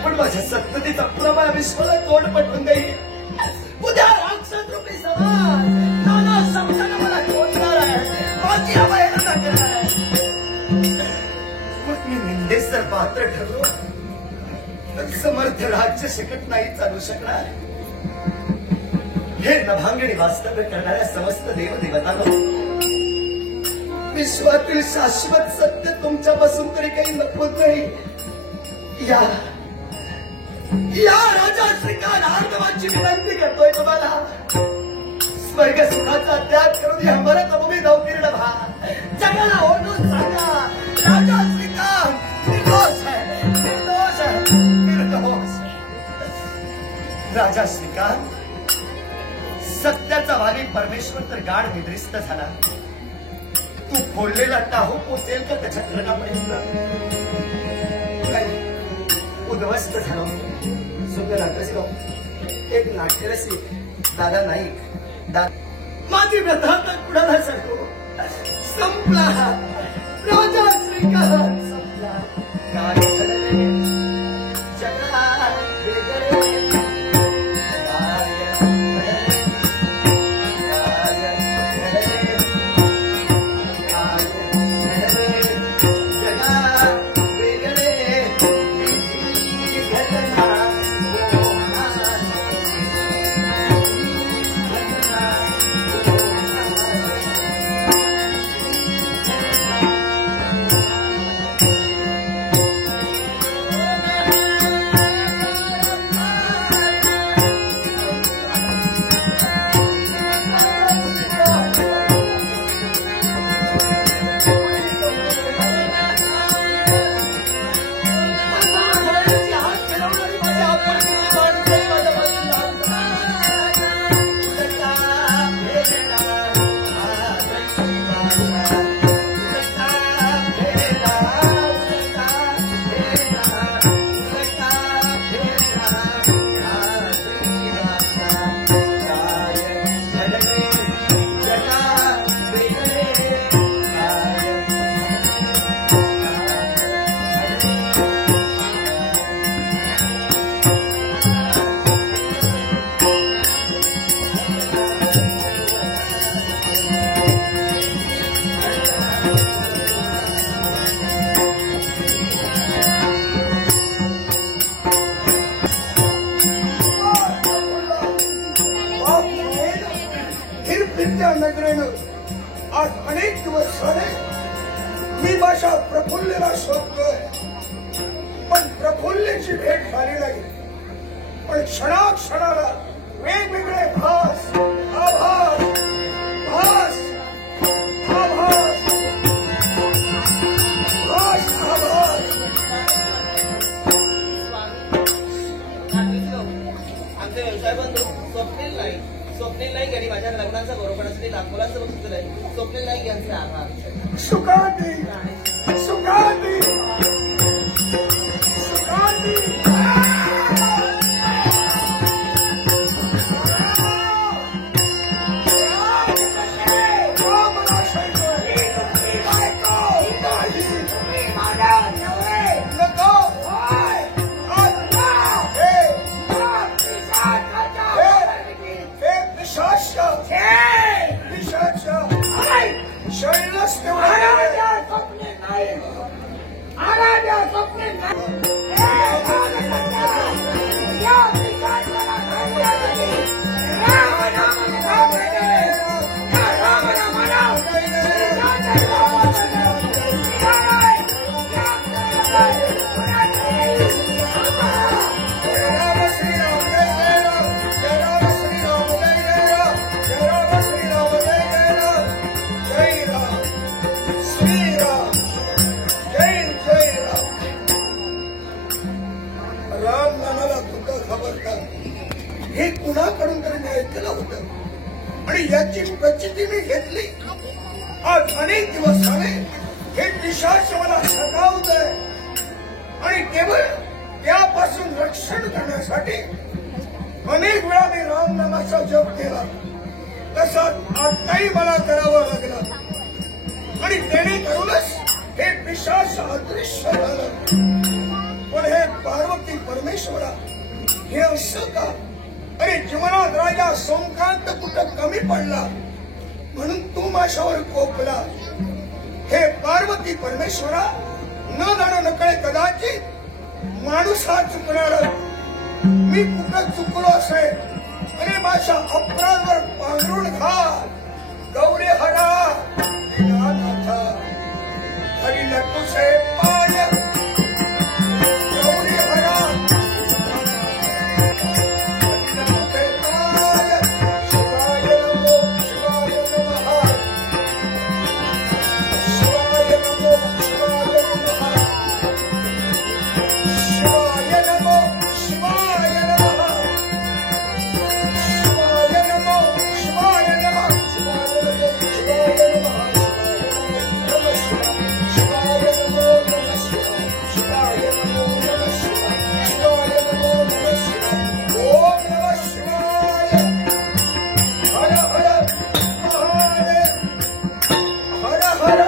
पण माझ्या सत्ततीचा प्रबळ विश्वाला तोड पटवून देईल उद्या राक्षस रूपी समाज नाना शब्दानं मला तोडणार आहे माझी अवहेलना करणार आहे मग मी निंदेस जर पात्र ठरलो तर समर्थ राज्य शकत नाही चालू शकणार हे नभांगणी वास्तव्य करणाऱ्या समस्त देवदेवतांनो, विश्वातील शाश्वत सत्य तुमच्यापासून तरी काही लपवत नाही. या राजा श्रीकांताची विनंती करतोय तुम्हाला. स्वर्ग सुखाचा त्याग करून या मरतभूमी नवतीर्ण भा. जगाला ओढून सांगा, राजा श्रीकांत निर्दोष आहे, निर्दोष आहे, निर्दोष. राजा श्रीकांत, सत्याचा वाली परमेश्वर तर गाढ निद्रिस्त झाला. तू फोडलेला टाहू पोचेल का त्याच्या घरापर्यंत? उद्ध्वस्त झालो. सुंदर नाट्यश्राव, एक नाट्यरसिक दादा नाईक, माझी व्यथा तर कुणाला सांगू. संपला राजा श्रीकांत, संपला. काय घडले जगात वेगळे, नजरेनं आज अनेक दिवस झाले मी माझ्या प्रफुल्लेला शोधतोय, पण प्रफुल्लेची भेट झाली नाही. पण क्षणाक्षणाला वेगवेगळे भास, आभास, भास, आभास, भास, आभास. आमचे व्यवसाय बंधू स्वप्नील नाईक यांनी माझ्या लग्नाचा गौरव करण्यासाठी लाखोलांचं बक्षीस दिलंय. स्वप्नील नाईक यांचे आभार. सुखांती, सुखांती, सुखांती. हे कुणाकडून तरी मी ऐकलं होतं आणि याची प्रचिती मी घेतली. आज अनेक दिवस झाले हे पिशाच मला सतावतंय आणि केवळ त्यापासून रक्षण करण्यासाठी अनेक वेळा मी रामनामाचा जप केला. तसंच आताही मला करावं लागलं आणि जेणेकरूनच हे पिशाच अदृश्य झालं. पण हे पार्वती परमेश्वरा, हे असं का? अरे जीवनात राजा सोमकांत कुठं कमी पडला म्हणून तू माझ्यावर कोपला. हे पार्वती परमेश्वरा, न जाणं नकळे कदाचित माणूस हा चुकणार. मी कुठं चुकलो असेल आणि माझ्या अपरांवर पांघरून घाल. गौरी हरा दीनानाथा हरिला तुझे पाय. गौरी हरा हरिला तुझे पाय. शिवाय नमो शिवाय नमः. शिवाय नमो शिवाय नमः. शिवाय नमो शिवाय नमः. शिवाय नमो शिवाय नमः. शिवाय नमः शिवाय नमो नमः शिवाय. शिवाय नमो नमः शिवाय. शिवाय नमो नमः शिवाय. ओम नमः शिवाय. हर हर महादेव. हर हर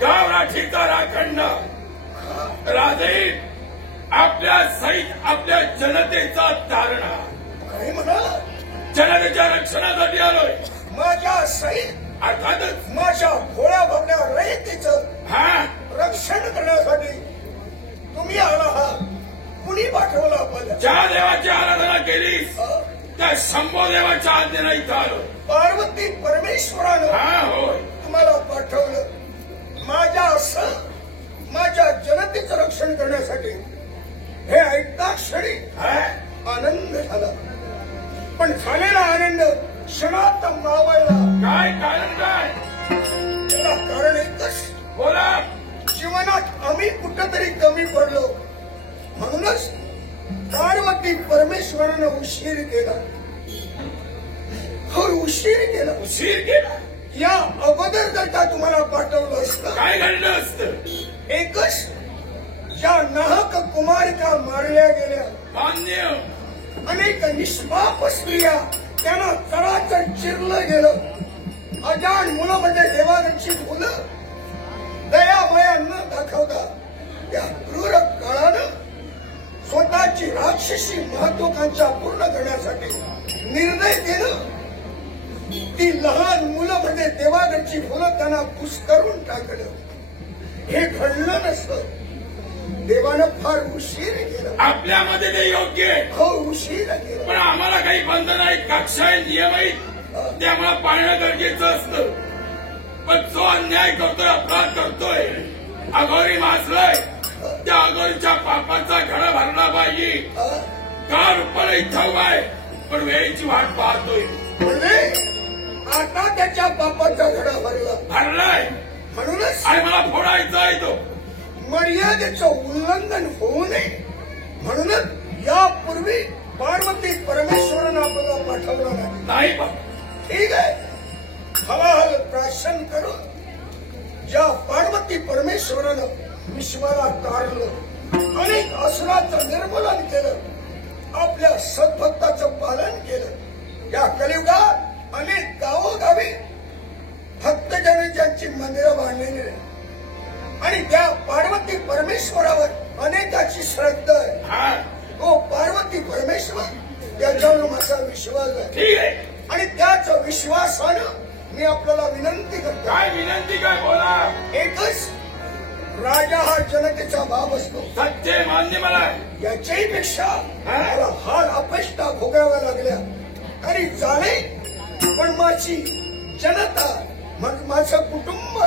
गावराठीचा राखंड राजे आपल्या सहित आपल्या जनतेचा तारणा. काही म्हणा जनतेच्या रक्षणासाठी आलोय. माझ्या सहित अर्थातच माझ्या भोळ्या भावड्या रयतेचं हा रक्षण करण्यासाठी तुम्ही आला आहात. कुणी पाठवलं आपल्याला? ज्या देवाची आराधना केलीस त्या शंभो देवाच्या आज्ञेने इथं आलो. पार्वती परमेश्वरानं हा होय. तुम्हाला पाठवलं माझ्या माझ्या जनतेचं रक्षण करण्यासाठी. हे ऐकता क्षणी हा? आनंद झाला. पण झालेला आनंद क्षणात मावायला काय कारण काय? त्याला कारण एकच. बोला. जीवनात आम्ही कुठंतरी कमी पडलो म्हणूनच पार्वती परमेश्वरानं उशीर केला. हो उशीर केला. उशीर केला. या अगोदर जर का तुम्हाला पाठवलं असतं काय घडलं असतं? एकच ज्या नाहक कुमारिका मारल्या गेल्या. मान्य. अनेक निष्पाप स्त्रिया त्यांना चराचर चिरलं गेलं. अजाण मुलं म्हणजे देवांची मुलं दयामया न दाखवता या क्रूर काळानं स्वतःची राक्षसी महत्वाकांक्षा पूर्ण करण्यासाठी निर्दयतेनं ती लहान मुलं म्हणजे देवांची फुलं त्यांना पुष्करून टाकलं. हे घडलं नसतं. देवानं फार उशीर केला. आपल्यामध्ये ते योग्य आहे. हो उशीर केला. पण आम्हाला काही बंधन आहेत, कक्षा आहेत, नियम आहेत. ते आम्हाला पाळणं गरजेचं असतं. पण जो अन्याय करतोय, अपराध करतोय, अघोरी माजलाय, त्या अघोरीच्या पापाचा घडा भरला पाहिजे. का रुपाला इच्छा आहे पण वेळेची वाट पाहतोय. म्हणजे आता त्याच्या बापाचा घडा भरलाय म्हणूनच आणि मला फोडायचा आहे तो. मर्यादेचं उल्लंघन होऊ नये म्हणूनच यापूर्वी पार्वती परमेश्वरानं आपल्याला पाठवलं नाही. नाही पण ठीक आहे. हलाहल प्राशन करून ज्या पार्वती परमेश्वरानं विश्वाला तारलं, अनेक असुराचं निर्मूलन केलं, आपल्या सद्भक्ताचं पालन केलं. या कलियुगात अनेक गावोगावी भक्तजन ज्यांची मंदिरं बांधलेली आहे आणि त्या पार्वती परमेश्वरावर अनेकाची श्रद्धा आहे. हा तो पार्वती परमेश्वर त्याच्यावर माझा विश्वास आहे. ठीक आहे. आणि त्याच विश्वासानं मी आपल्याला विनंती करतो. काय विनंती काय बोला. एकच राजा हा जनतेचा बाप असतो. सत्य मान्य मला. याच्याही पेक्षा मला हार अपेष्टा भोगाव्या लागल्या आणि झाले. पण माझी जनता माझं कुटुंब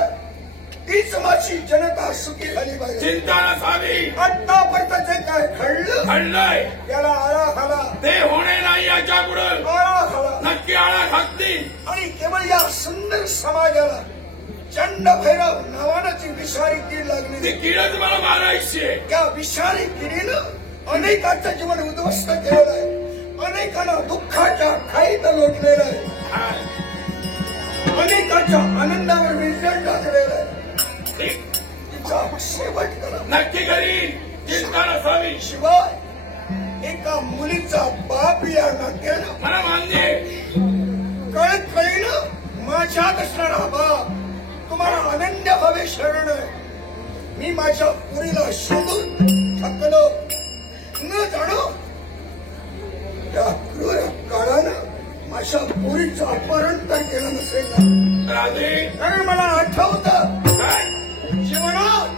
तीच माझी जनता सुखी झाली पाहिजे. चिंता नसावी. आतापर्यंत जे काय घडलंय त्याला आळा घाला. ते होणे नाही. याच्या पुढे आळा घाला. नक्की आळा घालतील. आणि केवळ या सुंदर समाजाला चंड भैरव नावानं जी विषारी कीड लागली, ती कीडच मला मारायची आहे. त्या विषारी किडीनं अनेकांचं जीवन उद्ध्वस्त केलेलं आहे. अनेकांना दुःखाच्या खाईत लोटलेलं आहे. हा. अनेकांच्या आनंदावर विजय टाकलेलं आहे. ठीक. तिचा शेवट करा. नक्की करीन. चिंता नसावी. शिवाय एका मुलीचा बाप या नात्यानं मला मान्य आहे. कळकळीनं माझ्यात असणारा बाप तुम्हाला अनन्य भावे शरण आहे. मी माझ्या पुरीला शोधून थकलो. न जाणो त्या क्रूर काळानं माझ्या पोरीचं अपहरण तर केलं नसेल ना. राधे कारण मला आठवतं जीवनात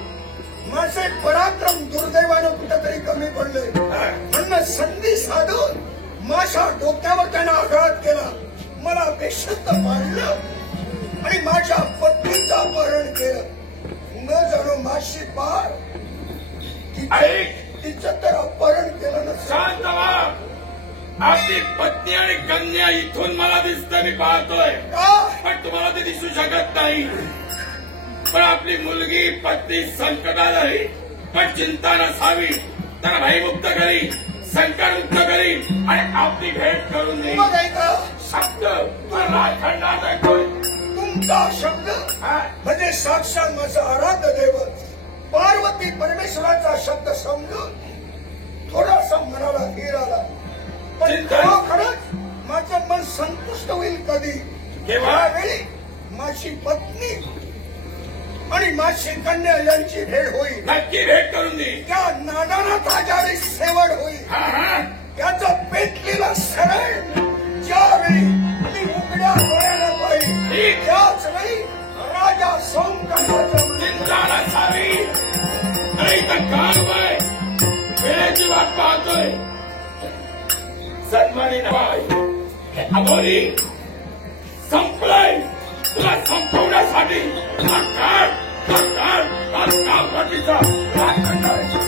माझे पराक्रम दुर्दैवानं कुठेतरी कमी पडले म्हणून संधी साधून माझ्या डोक्यावर त्यानं आघात केला, मला बेशुद्ध मारलं आणि माझ्या पत्नीचं अपहरण केलं. न जाणो माझी पार तिचं तर अपहरण केलं नसेल. शांत व्हा. आपली पत्नी आणि कन्या इथून मला दिसतं, मी पाहतोय, पण तुम्हाला ते दिसू शकत नाही. पण आपली मुलगी पत्नी संकटात आहे, पण चिंता नसावी. त्याला भयमुक्त करी, संकटमुक्त करी आणि आपली भेट करून देईल. मग ऐका शब्द तुला खंडात ऐकतोय. तुमचा शब्द म्हणजे साक्षात माझं आराध्य दैवत पार्वती परमेश्वराचा शब्द समजून थोडासा मनाला धीर आला. पण खरंच माझं मन संतुष्ट होईल कधी केव्हा? वेळी माझी पत्नी आणि माझी कन्या यांची भेट होईल. नक्की भेट करून दे. त्या नादानाचा ज्यावेळी सेवड होईल त्याचं पेटलेला सरळ ज्यावेळी मी उघड्या डोळ्यानं पाहिजे त्याच वेळी राजा सोमकांताचं चिंता नसावी. अरे इथं काम आहे, वेळेची वाट पाहतोय. सन्मानी नवाय हे अघोरी संपलंय. तुला संपवण्यासाठी हा काळ पाठीचा राखण आहे.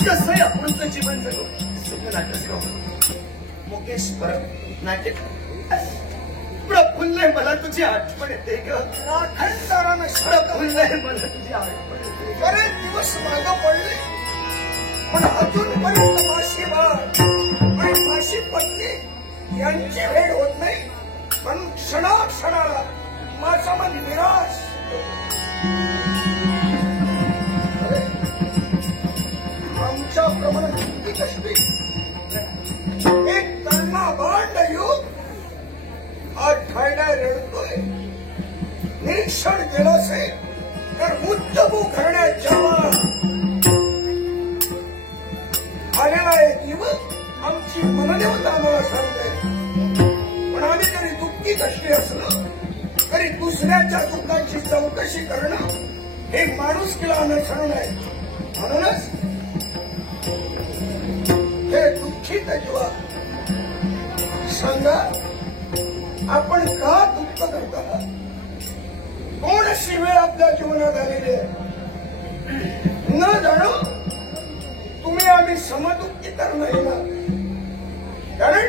कसं आहे आपण जीवन जगू. नाटक मुकेश परत नाट्य प्रफुल्ल मला तुझी आठवण येते ग. खंडारानं प्रफुल्ल मला तुझी आठवण येते. बरेच दिवस मागं पडले पण अजूनपर्यंत माझी बाळ आणि माझी पत्नी यांची भेट होत नाही. पण क्षणाक्षणाला माझं मन निराश. आमच्या प्रमाणात किती कष्टी एक त्यांना भांड येऊन आज ठायला रडतोय. निरीक्षण केलं असेल तर मुद्दमू करण्यात जेव्हा आलेला एक युवक आमची मनदेवता आम्हाला सांगते. पण आम्ही जरी दुःखी कष्टी असलो तरी दुसऱ्याच्या दुःखाची चौकशी करणं हे माणुसकीला अनुसरण आहे. म्हणूनच हे दुःखित जीवा सांगा आपण का दुःख करता. कोण अशी वेळ आपल्या जीवनात आलेली आहे. न जाणो तुम्ही आम्ही समदुःखी तर नाही ना. कारण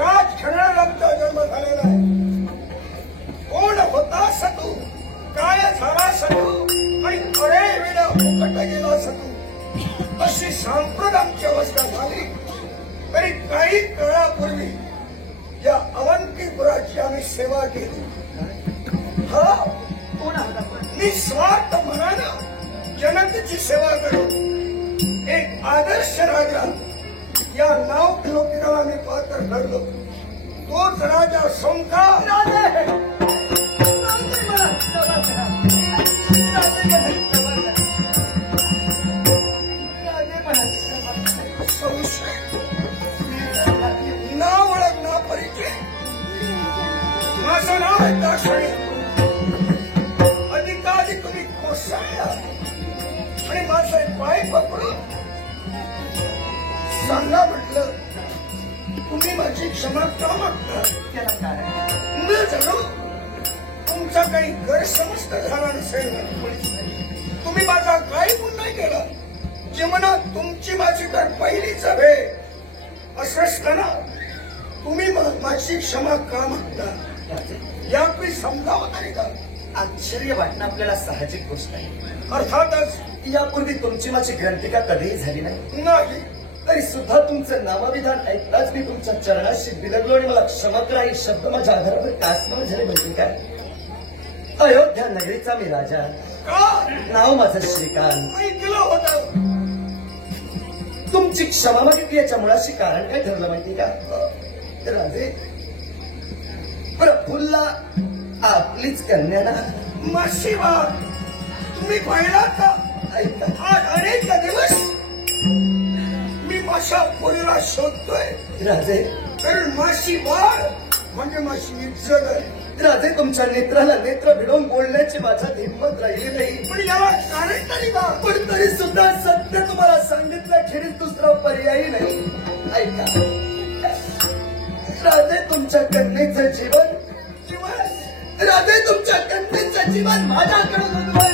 राजघराण्याला आमचा जन्म झालेला आहे. कोण होता सतू, काय झाला सतू आणि अरे वेळा फुकट गेला सतू अशी सांप्रत आमची अवस्था झाली. तरी काही काळापूर्वी या अवंतीपुराची आम्ही सेवा केली. हा कोण आहात आपण. निस्वार्थ मनानं जनतेची सेवा करून एक आदर्श राजा या नाव लोकांना आम्ही पात्र ठरलो. तोच राजा सोमकार ना ओळख ना परिचय. माझं नाव आहे दाक्षिणी. अधिकाधिक तुम्ही कोसळला आणि माझा पाय पकडून सांगा म्हटलं तुम्ही माझी क्षमा का मागता. त्याला काय न जाणो तुमचा काही गैरसमज झाला नसेल. तुम्ही माझा काही गुण नाही केला. जीवनात तुमची माझी तर पहिलीच भेट असं असताना तुम्ही माझी क्षमा का मागता. यापूर्वी समजावं तरी का. आश्चर्य वाटणं आपल्याला साहजिक गोष्ट आहे. अर्थातच यापूर्वी तुमची माझी ग्रंथिका कधीही झाली नाही. नाही तरी सुद्धा तुमचं नामविधान ऐकताच मी तुमच्या चरणाशी बिलगलो आणि मला क्षमा करा ही शब्द माझ्या आधारावर कासमार झाले माहिती काय? अयोध्या नगरीचा मी राजा, नाव माझं श्रीकांत. ऐकलं होतं. तुमची क्षमा मागितली याच्या मुळाशी कारण काय ठरलं माहिती का? राजे प्रफुल्ला आपलीच कन्या ना. माशिवा तुम्ही पाहिला का? ऐका, आज अनेक दिवस मी माशा पोरीला शोधतोय. राजे कारण माशी वाढ म्हणजे माशी इज्जत आहे. राजे तुमच्या नेत्राला नेत्र भिडवून बोलण्याची माझ्यात हिंमत राहिली नाही. पण याला कारण तरी का? पण तरी सुद्धा सत्य तुम्हाला सांगितल्याखेरीज दुसरा पर्यायी नाही. ऐका राजे, तुमच्या कन्येचं जीवन राजे तुमच्या कन्येचं जीवन माझ्याकडून उद्भवलं.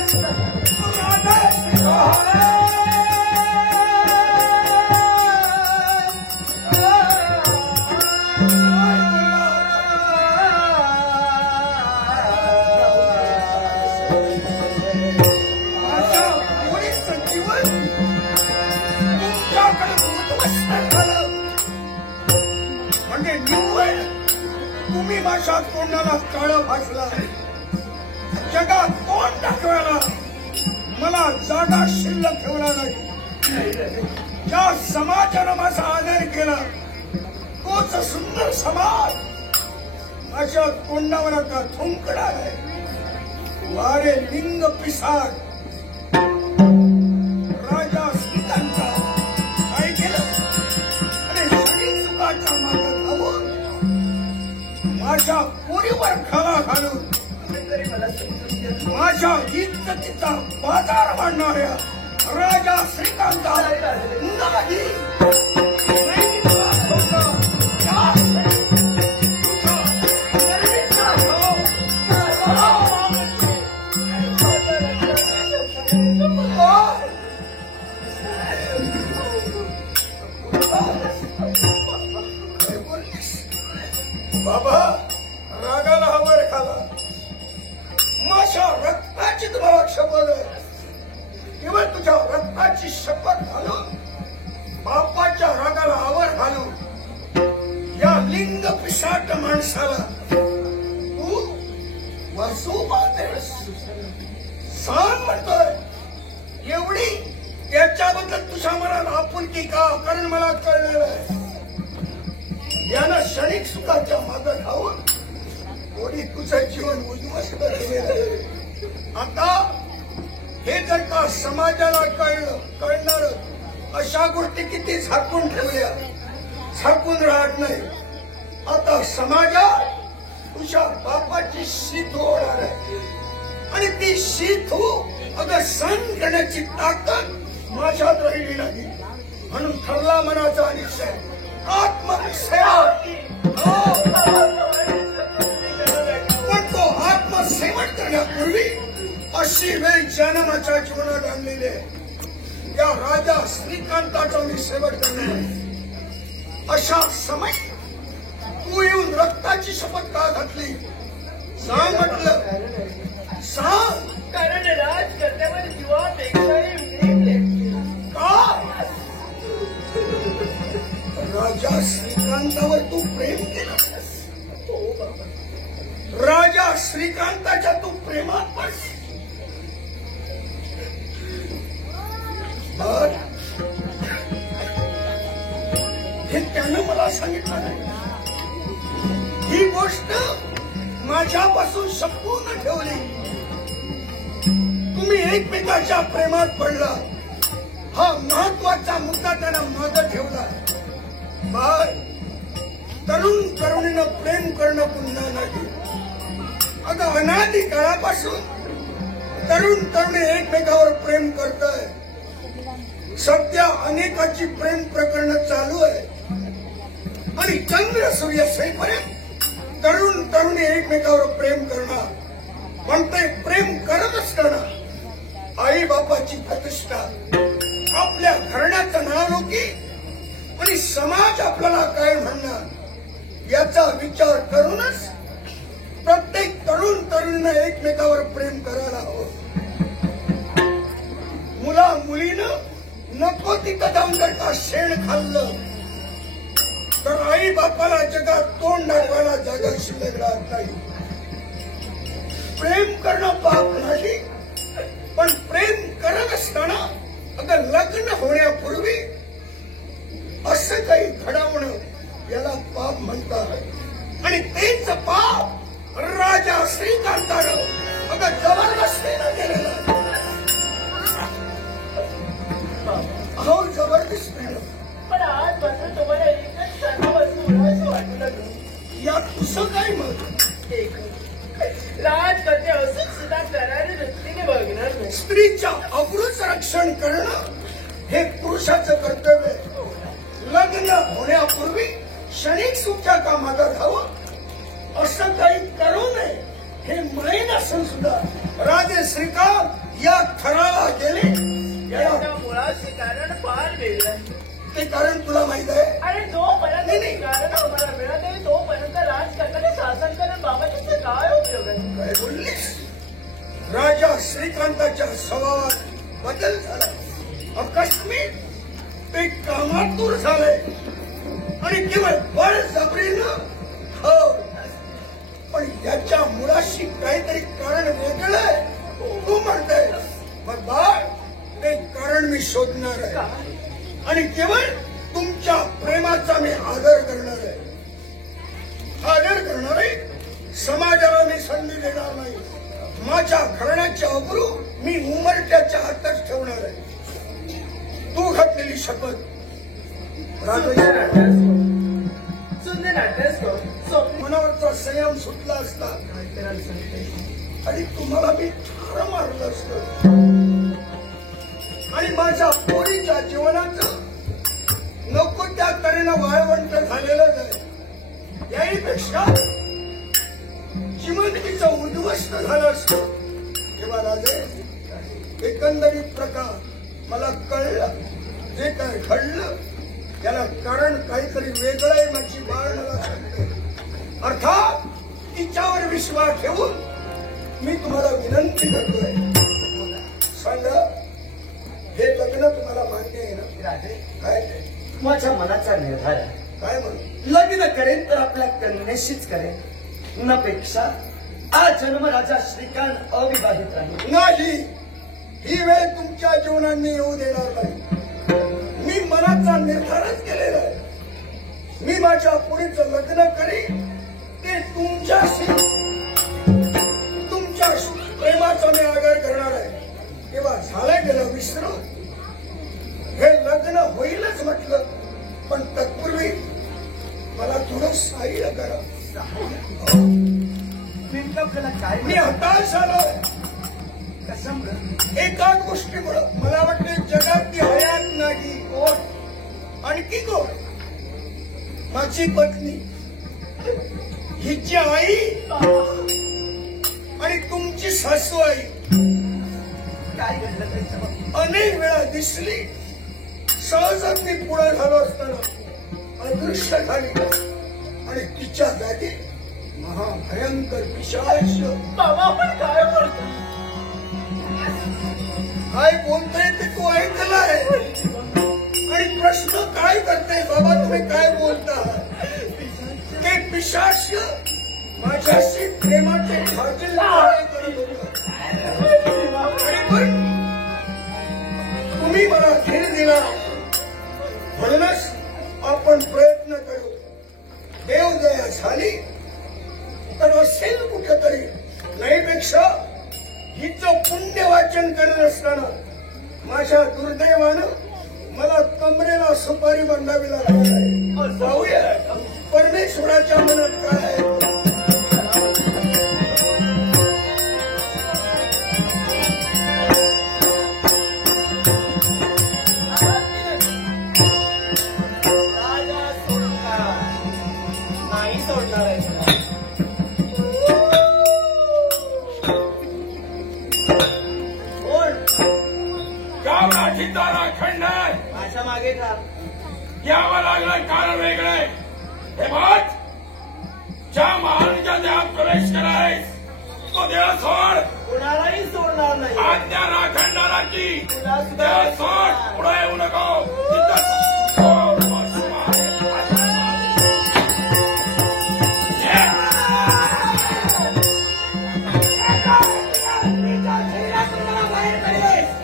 म्हणजे निव्वळ तुम्ही माझ्या तोंडाला काळं भासला. जगात तोंड दाखवायला मला जागा शिल्लक ठेवला नाही. ज्या समाजानं माझा आदर केला तोच सुंदर समाज माझ्या तोंडावर आता थुंकणार आहे. वारे लिंग पिसार राजा सीतांचा काय केलं आणि सुखाच्या मागे धावून माझ्या पोरीवर खाला घालून माझ्या इज्जतीचा बाजार मांडणाऱ्या राजा श्रीकांता नाही. बाबा रागाला हवर खाला. माझ्या रक्ताची तुम्हाला शपथ आहे. केवळ तुझ्या रक्ताची शपथ घालून बापाच्या रागाला आवर घालून या लिंग पिशाट माणसाला तू वासू पाहतेस. सांग म्हणतोय एवढी त्याच्याबद्दल तुझ्या मनात आपुलकी का? कारण मला कळलेलं आहे यानं क्षणिक सुखाच्या मागे धावून कोणी तुझं जीवन उद्ध्वस्त केलेलं. आता हे जर का समाजाला कळणार अशा गोष्टी किती झाकून ठेवल्या, झाकून राहत नाही. आता समाजात तुझ्या बापाची शीत होणार आहे आणि ती शीत अगं सहन करण्याची ताकद माझ्यात राहिली नाही. म्हणून ठरला मनाचा निश्चय आत्मसेवा. पण तो आत्मसेवन करण्यापूर्वी अशी वेळ जन्माच्या जीवनात आणलेली आहे. या राजा श्रीकांताचा मी सेवन करणार. अशा समय तू येऊन रक्ताची शपथ का घातली? सांग म्हटलं, सांग. कारण राजकर्त्यावर जीवापेक्षाही उद्रेकले. का? राजा श्रीकांतावर तू प्रेम केलं. राजा श्रीकांताच्या तू प्रेमात पडस. हे त्यानं मला सांगितलं नाही. ही गोष्ट माझ्यापासून शपून ठेवली. तुम्ही एकमेकाच्या प्रेमात पडला हा महत्वाचा मुद्दा त्यानं मागं ठेवला. बाळ, तरुण तरुणीनं प्रेम करणं पुन्हा नाही. अगं अनादी काळापासून तरुण तरुणी एकमेकावर प्रेम करताय. सध्या अनेकाची प्रेम प्रकरण चालू आहे आणि चंद्र सूर्य सईपर्यंत तरुण तरुणी एकमेकावर प्रेम करणार. पण ते प्रेम करत असताना आई बापाची प्रतिष्ठा, आपल्या घराण्याचं नावलौकी आणि समाज आपल्याला काय म्हणणार याचा विचार करूनच प्रत्येक तरुण तरुणीनं एकमेकावर प्रेम करायला हवं. मुला मुलीनं नको तिथं जाऊन जर का शेण खाल्लं तर आई बापाला जगात तोंड दाखवायला जागा शिल्लक राहत नाही. प्रेम करणं पाप नाही, पण प्रेम करत असताना अगं लग्न होण्यापूर्वी असं काही घडवणं याला पाप म्हणतात. आणि तेच पाप राजा श्रीकांतानं अगं जबरदस्तीनं केलेलं. अहो जबरदस्तीनं. पण आजपासून तुम्हाला एकच सांगावं असं वाटू लागलं. यात तुझं काय मत? राजकन्या असून सुद्धा करारी वृत्तीने बघणार नाही. स्त्रीच्या अब्रूचं रक्षण करणं हे पुरुषाचं कर्तव्य आहे. लग्न होण्यापूर्वी क्षणिक सुखच्या कामाला धावं असं काही करू नये हे माहीत असून सुद्धा राजे श्रीकांत या थराला गेले. याच्या मुळाचे कारण फार वेगळं आहे. ते कारण तुला माहित आहे. आणि जोपर्यंत ते कारण आम्हाला मिळत नाही तोपर्यंत राजकन्याने शासन करून बाबाजीचा काय उपयोग आहे? काय बोललीस? राजा श्रीकांताच्या स्वभावात बदल झाला. आकस्मिक ते कामातूर झाले आणि केवळ बळजबरीनं हो. पण याच्या मुळाशी काहीतरी कारण वेगळं आहे तू म्हणते. मग बाळ ते कारण मी शोधणार आहे आणि केवळ तुमच्या प्रेमाचा मी आदर करणार आहे. आदर करणार आहे. समाजाला मी संधी देणार नाही. माझ्या घराण्याच्या अब्रू मी उमरट्याच्या हातात ठेवणार आहे. तू घातलेली शपथ सुंदर नाट्य मनावरचा संयम सुटला असता आणि तुम्हाला मी ठार मारलं असतं आणि माझ्या पोरीच्या जीवनाचं नको त्या तऱ्हेनं वाळवंट झालेलं नाही. याहीपेक्षा जीवन तिचं उद्ध्वस्त झालं असतं. तेव्हा राजे एकंदरीत प्रकार मला कळलं. जे काय घडलं याला कारण काहीतरी वेगळं आहे माझी बाळ मला सांगते. अर्थात तिच्यावर विश्वास ठेवून मी तुम्हाला विनंती करतोय. सांगा हे लग्न तुम्हाला मान्य आहे ना? राजे काय माझ्या मनाचा निर्धार आहे. काय म्हणून? लग्न करेन तर आपल्या कन्येशीच करेन. नपेक्षा आज जन्म राजा श्रीकांत अविवाहित राहील नाही. ही वेळ तुमच्या जीवनाने येऊ देणार नाही. मी मनाचा निर्धारच केलेला आहे. मी माझ्या पुरीचं लग्न करीन ते तुमच्याशी तुमच्या प्रेमाचा मी आदर करणार आहे. तेव्हा झालं गेलं विसरून हे लग्न होईलच म्हटलं. पण तत्पूर्वी मला थोडं सहाय्य करा. नेमकं आपल्याला काय मी हताश झालोय. कशामुळे? एकाच गोष्टीमुळं. मला वाटते जगात ती हयात नाही. कोण? आणखी कोण? माझी पत्नी, हिची आई आणि तुमची सासू आई. काय घडलं त्यांच्या बाबतीत? अनेक वेळा दिसली. सहजच मी पुढे झालो असताना अदृश्य झाली आणि तिच्या जागी महाभयंकर पिशाच. बाबा आपण काय बोलतो? काय बोलतोय ते तू ऐकलंय आणि प्रश्न काय करते बाबा तुम्ही काय बोलता? ते पिशाच माझ्याशी प्रेमाचे भाजील करत होतं. तुम्ही मला धीर दिला म्हणूनच आपण प्रयत्न करू. देवदया झाली तर असेल कुठेतरी. नाहीपेक्षा हिचं पुण्य वाचन करत असताना माझ्या दुर्दैवानं मला कमरेला सुपारी बांधावी लागणार आहे. पाहूया परमेश्वराच्या मनात काय आहे. राजा सोडणार नाही. सोडणार आहे गावराजीचा राखंड आहे. माझ्या मागे का? यावं लागलं कारण वेगळं आहे. हे बघ, ज्या महाराजाच्या देहात प्रवेश करायस तो देह सोड. कोणालाही सोडणार नाही. आज्ञा राखंडाला साठी तुला सुद्धा त्या सोड पुढे येऊ नको तिथं ओम नमः शिवाय.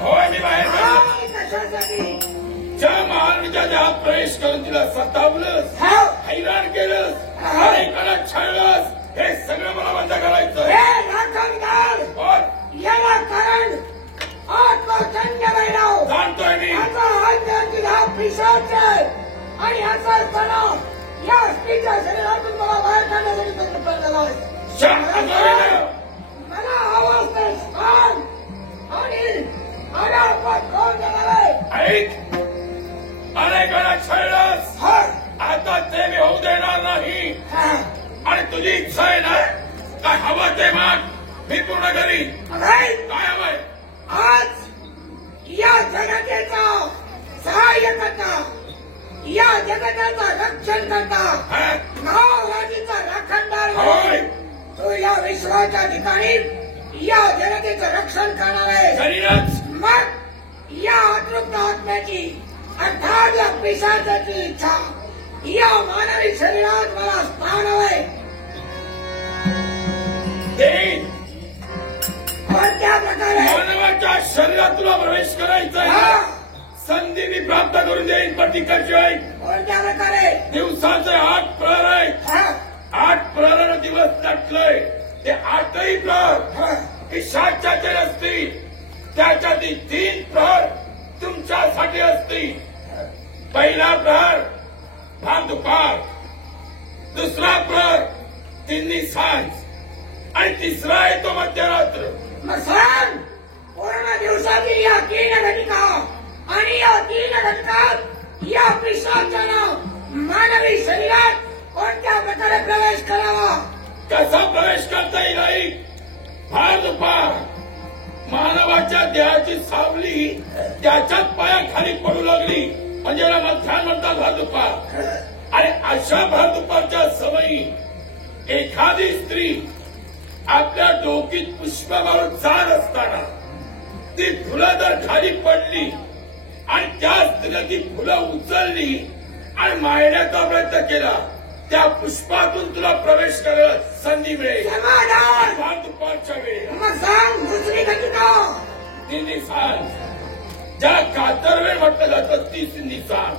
होय मी बाहेर पडलो. ज्या महाराणीच्या देहात प्रवेश करून तिला सतावलंस, हैराण केलंस, अनेकांना छळलंस, हे सगळं मला बंद करायचं. पण याला कारण आत्मचंद्य वैराव जाणतोय मी. याचा हा पिशाच आहे आणि याचा तणाव या स्त्रीच्या शरीरातून मला बाहेर काढण्यासाठी प्रयत्न केला आहे. मला अवस्थेत स्थान आणि अनापत कोण देणार आहे? ऐक, अनेकांना छळलंस, आता ते मी होऊ देणार नाही. आणि तुझी इच्छा आहे ना, काय हवं ते माग, मी पूर्ण करीन. काय हवंय? आज या जगतेचा सहाय्य करता, या जगताचा रक्षण करता, हा? नावाजीचा राखणदार होय. तो या विश्वाच्या ठिकाणी या जनतेचं रक्षण करणार आहे. करीनच. मग या अतृप्त आत्म्याची अर्थात या पिशाचाची इच्छा या मानवी शरीरात मला स्थान हवंय. देईन. कोणत्या प्रकारे? मानवाच्या शरीरात तुला प्रवेश करायचा हा. आहे. संधी मी प्राप्त करून देईन, पण तिकडची ऐक. कोणत्या प्रकारे? दिवसाचे 8 प्रहर आहेत. हा. 8 प्रहर दिवस नटलंय. ते 8ही प्रहर पिशाच्याचे नसतील. त्याच्यातील 3 प्रहर तुमच्यासाठी असतील. पहिला प्रहर भाग दुपार, दुसरा प्रहर तिन्ही सांज आणि तिसरा आहे तो मध्यरात्र. मग सांग, पूर्ण दिवसातील या 3 घटिका आणि या 3 घटकात या पिशाचानं मानवी शरीरात कोणत्या प्रकारे प्रवेश करावा? कसा प्रवेश करता येईल? फार दुपार मानवाच्या देहाची सावली त्याच्याच पायाखाली पडू लागली, म्हणजे याला मध्यान म्हणतात भर दुपार. आणि अशा भर दुपारच्या सवयी एखादी स्त्री आपल्या डोकीत पुष्प मारून जात असताना ती फुलं जर खाली पडली आणि त्या स्त्रीने ती फुलं उचलली आणि मारण्याचा प्रयत्न केला, त्या पुष्पातून तुला प्रवेश करायला संधी मिळेल. समाधान. फार दुपारच्या वेळेला. मग सांग, दुसरी घटिका. तिन्ही सांज, ज्या कातर वेळ म्हटलं जातं ती तिन्ही सांज.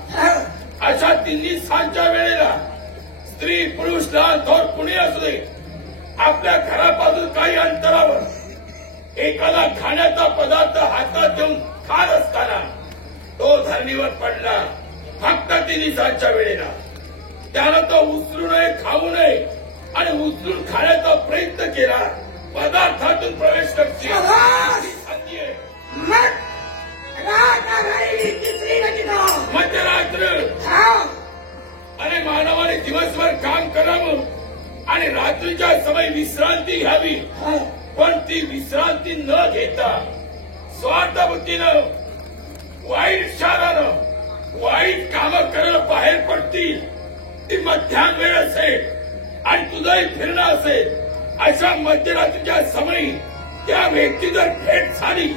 अशा तिन्ही सांजच्या वेळेला स्त्री पुरुष लहान थोर कुणी असू दे, आपल्या घरापासून काही अंतरावर एखादा खाण्याचा पदार्थ हातात घेऊन खात असताना तो धरणीवर पडला. फक्त तिन्ही सांजच्या वेळेला त्यानं तो उचलू नये, खाऊ नये आणि उचलून खाण्याचा प्रयत्न केला, पदार्थातून प्रवेश करते. शाबास. संधी आहे. मग राहिली तिसरी घटिका. मध्यरात्र. हा. आणि मानवाने दिवसभर काम करावं आणि रात्रीच्या समय विश्रांती घ्यावी, पण ती विश्रांती न घेता स्वार्थबुद्धीनं, वाईट विचारानं वाईट कामं करायला बाहेर पडतील. ती मध्यान वेळ असेल आणि तुझंही फिरणं असेल, अशा मध्यरात्रीच्या समयी त्या व्यक्ती जर भेट झाली,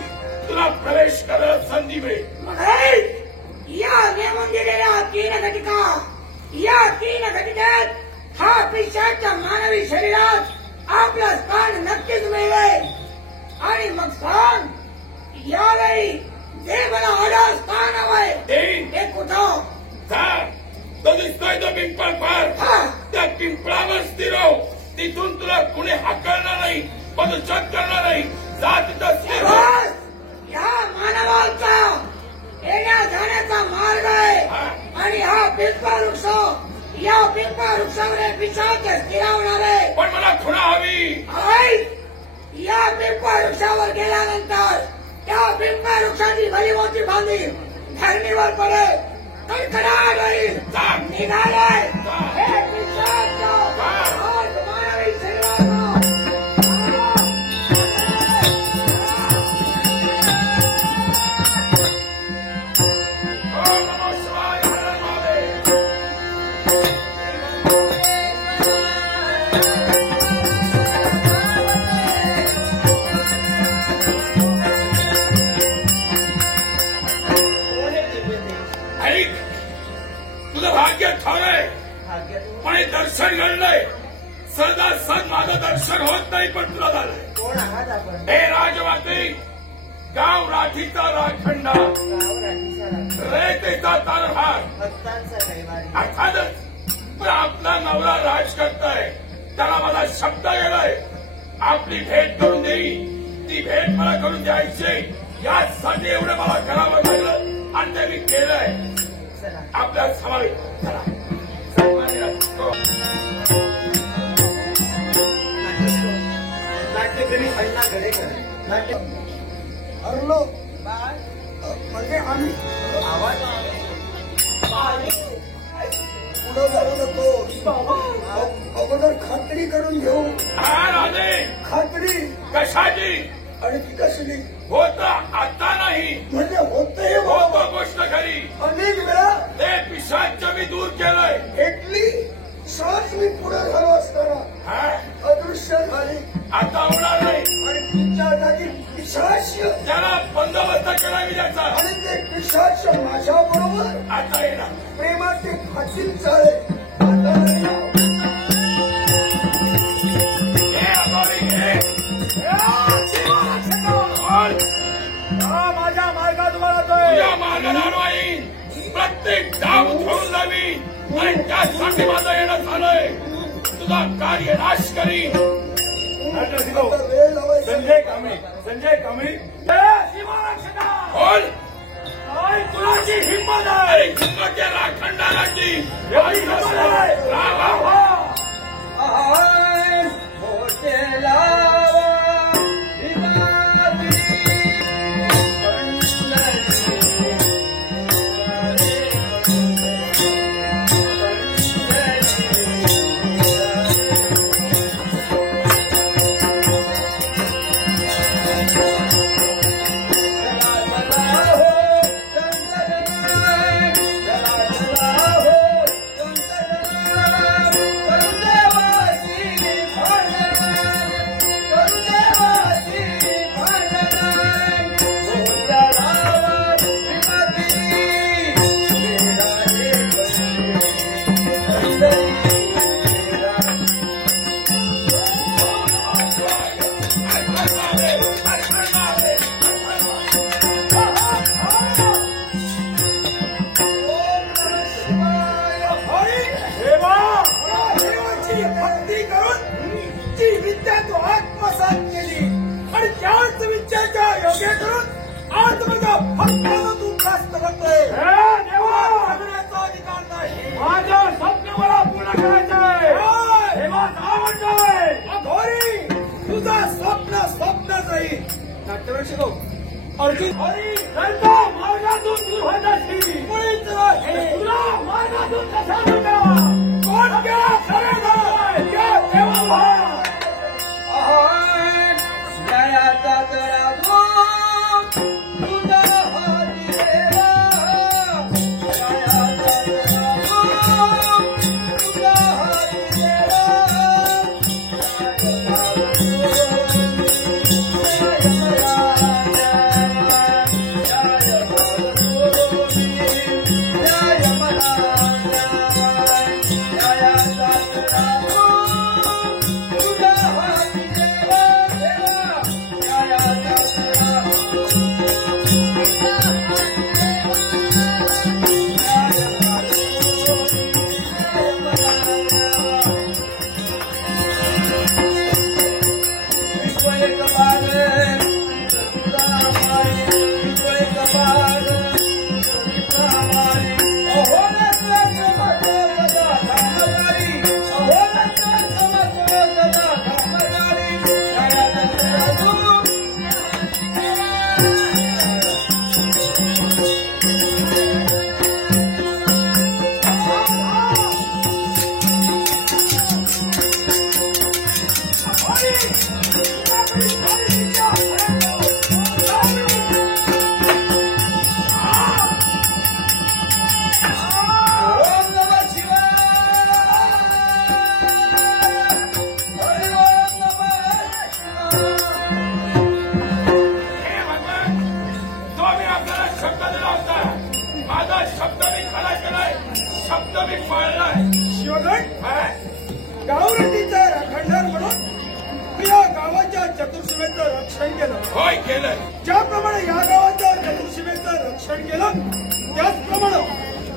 तुला प्रवेश करायला संधी मिळेल. मग या नेमून दिलेल्या 3 घटिका, या 3 घटिकेत हा पिशाच्या मानवी शरीरात आपलं स्थान नक्कीच मिळेल. आणि मग सांग, यावेळी जे मला आडा स्थान हवंय ते कुठं? तो दिसतोय तो पिंपळ फार, त्या पिंपळावर स्थिर हो. तिथून तुला कुणी हाकलणार नाही, पदच्छेद करणार नाही. जा तिथं स्थिर हो. या मानवाचा येण्या जाण्याचा मार्ग आहे आणि हा पिंपळ वृक्ष, या पिंपळ वृक्षावर पिशाच स्थिरावणार आहे. पण मला खुणा हवी. या पिंपळ वृक्षावर गेल्यानंतर त्या पिंपळ वृक्षाची भलीमोठी बांधी धरणीवर पडेल, कडकडाट होईल. निघालाय हे पिशाच आज मानवी शरीरात. दर्शन घडलंय सदा सद माझं दर्शन होत नाही पण तुला झालंय. कोण आहात आपण? हे राजवाती गाव राठीचा राखंडा गाव राठीचा रेतेचा तारहार भक्तांचा रहिवारी. अर्थातच पण आपला नवरा राज करताय त्याला मला शब्द गेलाय आपली भेट करून देईल ती भेट मला करून द्यायची यासाठी एवढं मला करावं लागलं आणि ते मी केलंय चला आपल्या समावेश चला सन्माननीय राष्ट्रपती. नाट्यकरी अण्णा गडेकर नाट्य हरलो बाळ म्हणजे आम्ही आवाज पुढं जाऊ नको. अगोदर खात्री करून घेऊ. हा राजे खात्री कशाची आणि ती कसली होत आता नाही म्हणजे होतही होतो गोष्ट खरी अनेक वेळा ते पिशाच मी दूर केलंय. भेटली सहज मी पुढे झालो असताना हा? अदृश्य झाली आता होणार नाही आणि तिच्या जागी पिशाच त्याला बंदोबस्त केला मी त्याचा आणि ते पिशाच माझ्या बरोबर आता येणार प्रेमाचे फाशील चाळे आता नाही. हे अगोरी घे. बोल. माझ्या मार्गात तुझ्या मार्गाला येईन प्रत्येक डाव घेऊन जावीन आणि त्यासाठी माझं येणं झालंय तुझा कार्य नाश करीन. वेळ लावायचा. संजय कांबळे बोल काय कुणाची हिंमत आहे? अरे हिंमत राखंडाची भक्ती करून ती विद्या तू आत्मसात केली आणि त्याच विद्येच्या योग्य करून आज माझा भक्तानं तू प्रास्त करतोय. करण्याचा अधिकार नाही. माझं स्वप्न मला पूर्ण करायचंय. हे माझं आवडत आहे. अघोरी तुझं स्वप्न जाईल. नाट्यवर शिकव अर्जुन हरी त्यांचा मार्गातून दूर होत असतील मुळीच नाही. तुला मार्गातून कसा मिळावा कोण केला खरे झालं देवा जयाचा जरा तुझा हाती देवा जयाचा जरा तुझा हाती देवा शब्द मी खरा केलाय शब्द मी पाळलाय शिवगण काय? गावरटीचा राखणदार म्हणून मी या गावाच्या चतुर्सीमेचं रक्षण केलं. होय केलंय. ज्याप्रमाणे या गावाच्या चतुर्सीमेचं रक्षण केलं त्याचप्रमाणे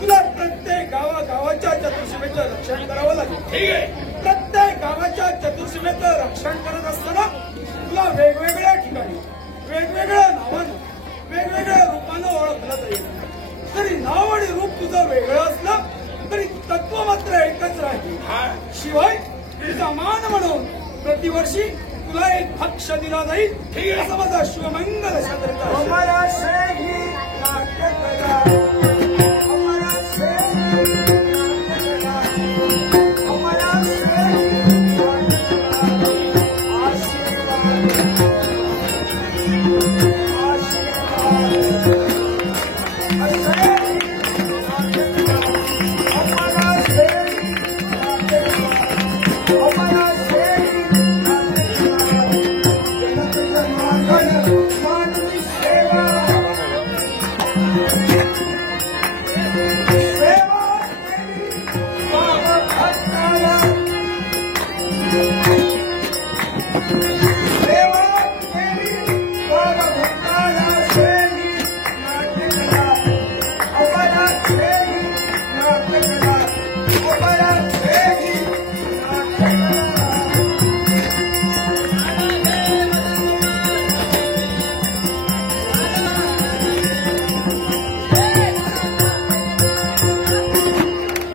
तुला प्रत्येक गावाच्या चतुर्सीमेचं रक्षण करावं लागेल. ठीक आहे. प्रत्येक गावाच्या चतुर्सीमेचं रक्षण करत असताना तुला वेगवेगळ्या ठिकाणी वेगवेगळ्या नावानं वेगवेगळ्या रूपानं ओळखलं जाईल. तरी नाव आणि रूप तुझं वेगळं असलं तरी तत्व मात्र एकच राहील. हा शिवाय तुझा मान म्हणून प्रतिवर्षी तुला एक भक्ष दिला जाईल. ठीक आहे. असा माझा शुभमंगल शास्त्रीचा हमारा सही नाट्यकला, हमारा सही नाट्यकला, हमारा सही नाट्यकला, आशीर्वाद, आशीर्वाद, सही नाट्यकला, हमारा सही नाट्यकला, हमारा सही नाट्यकला, मानवी सेवा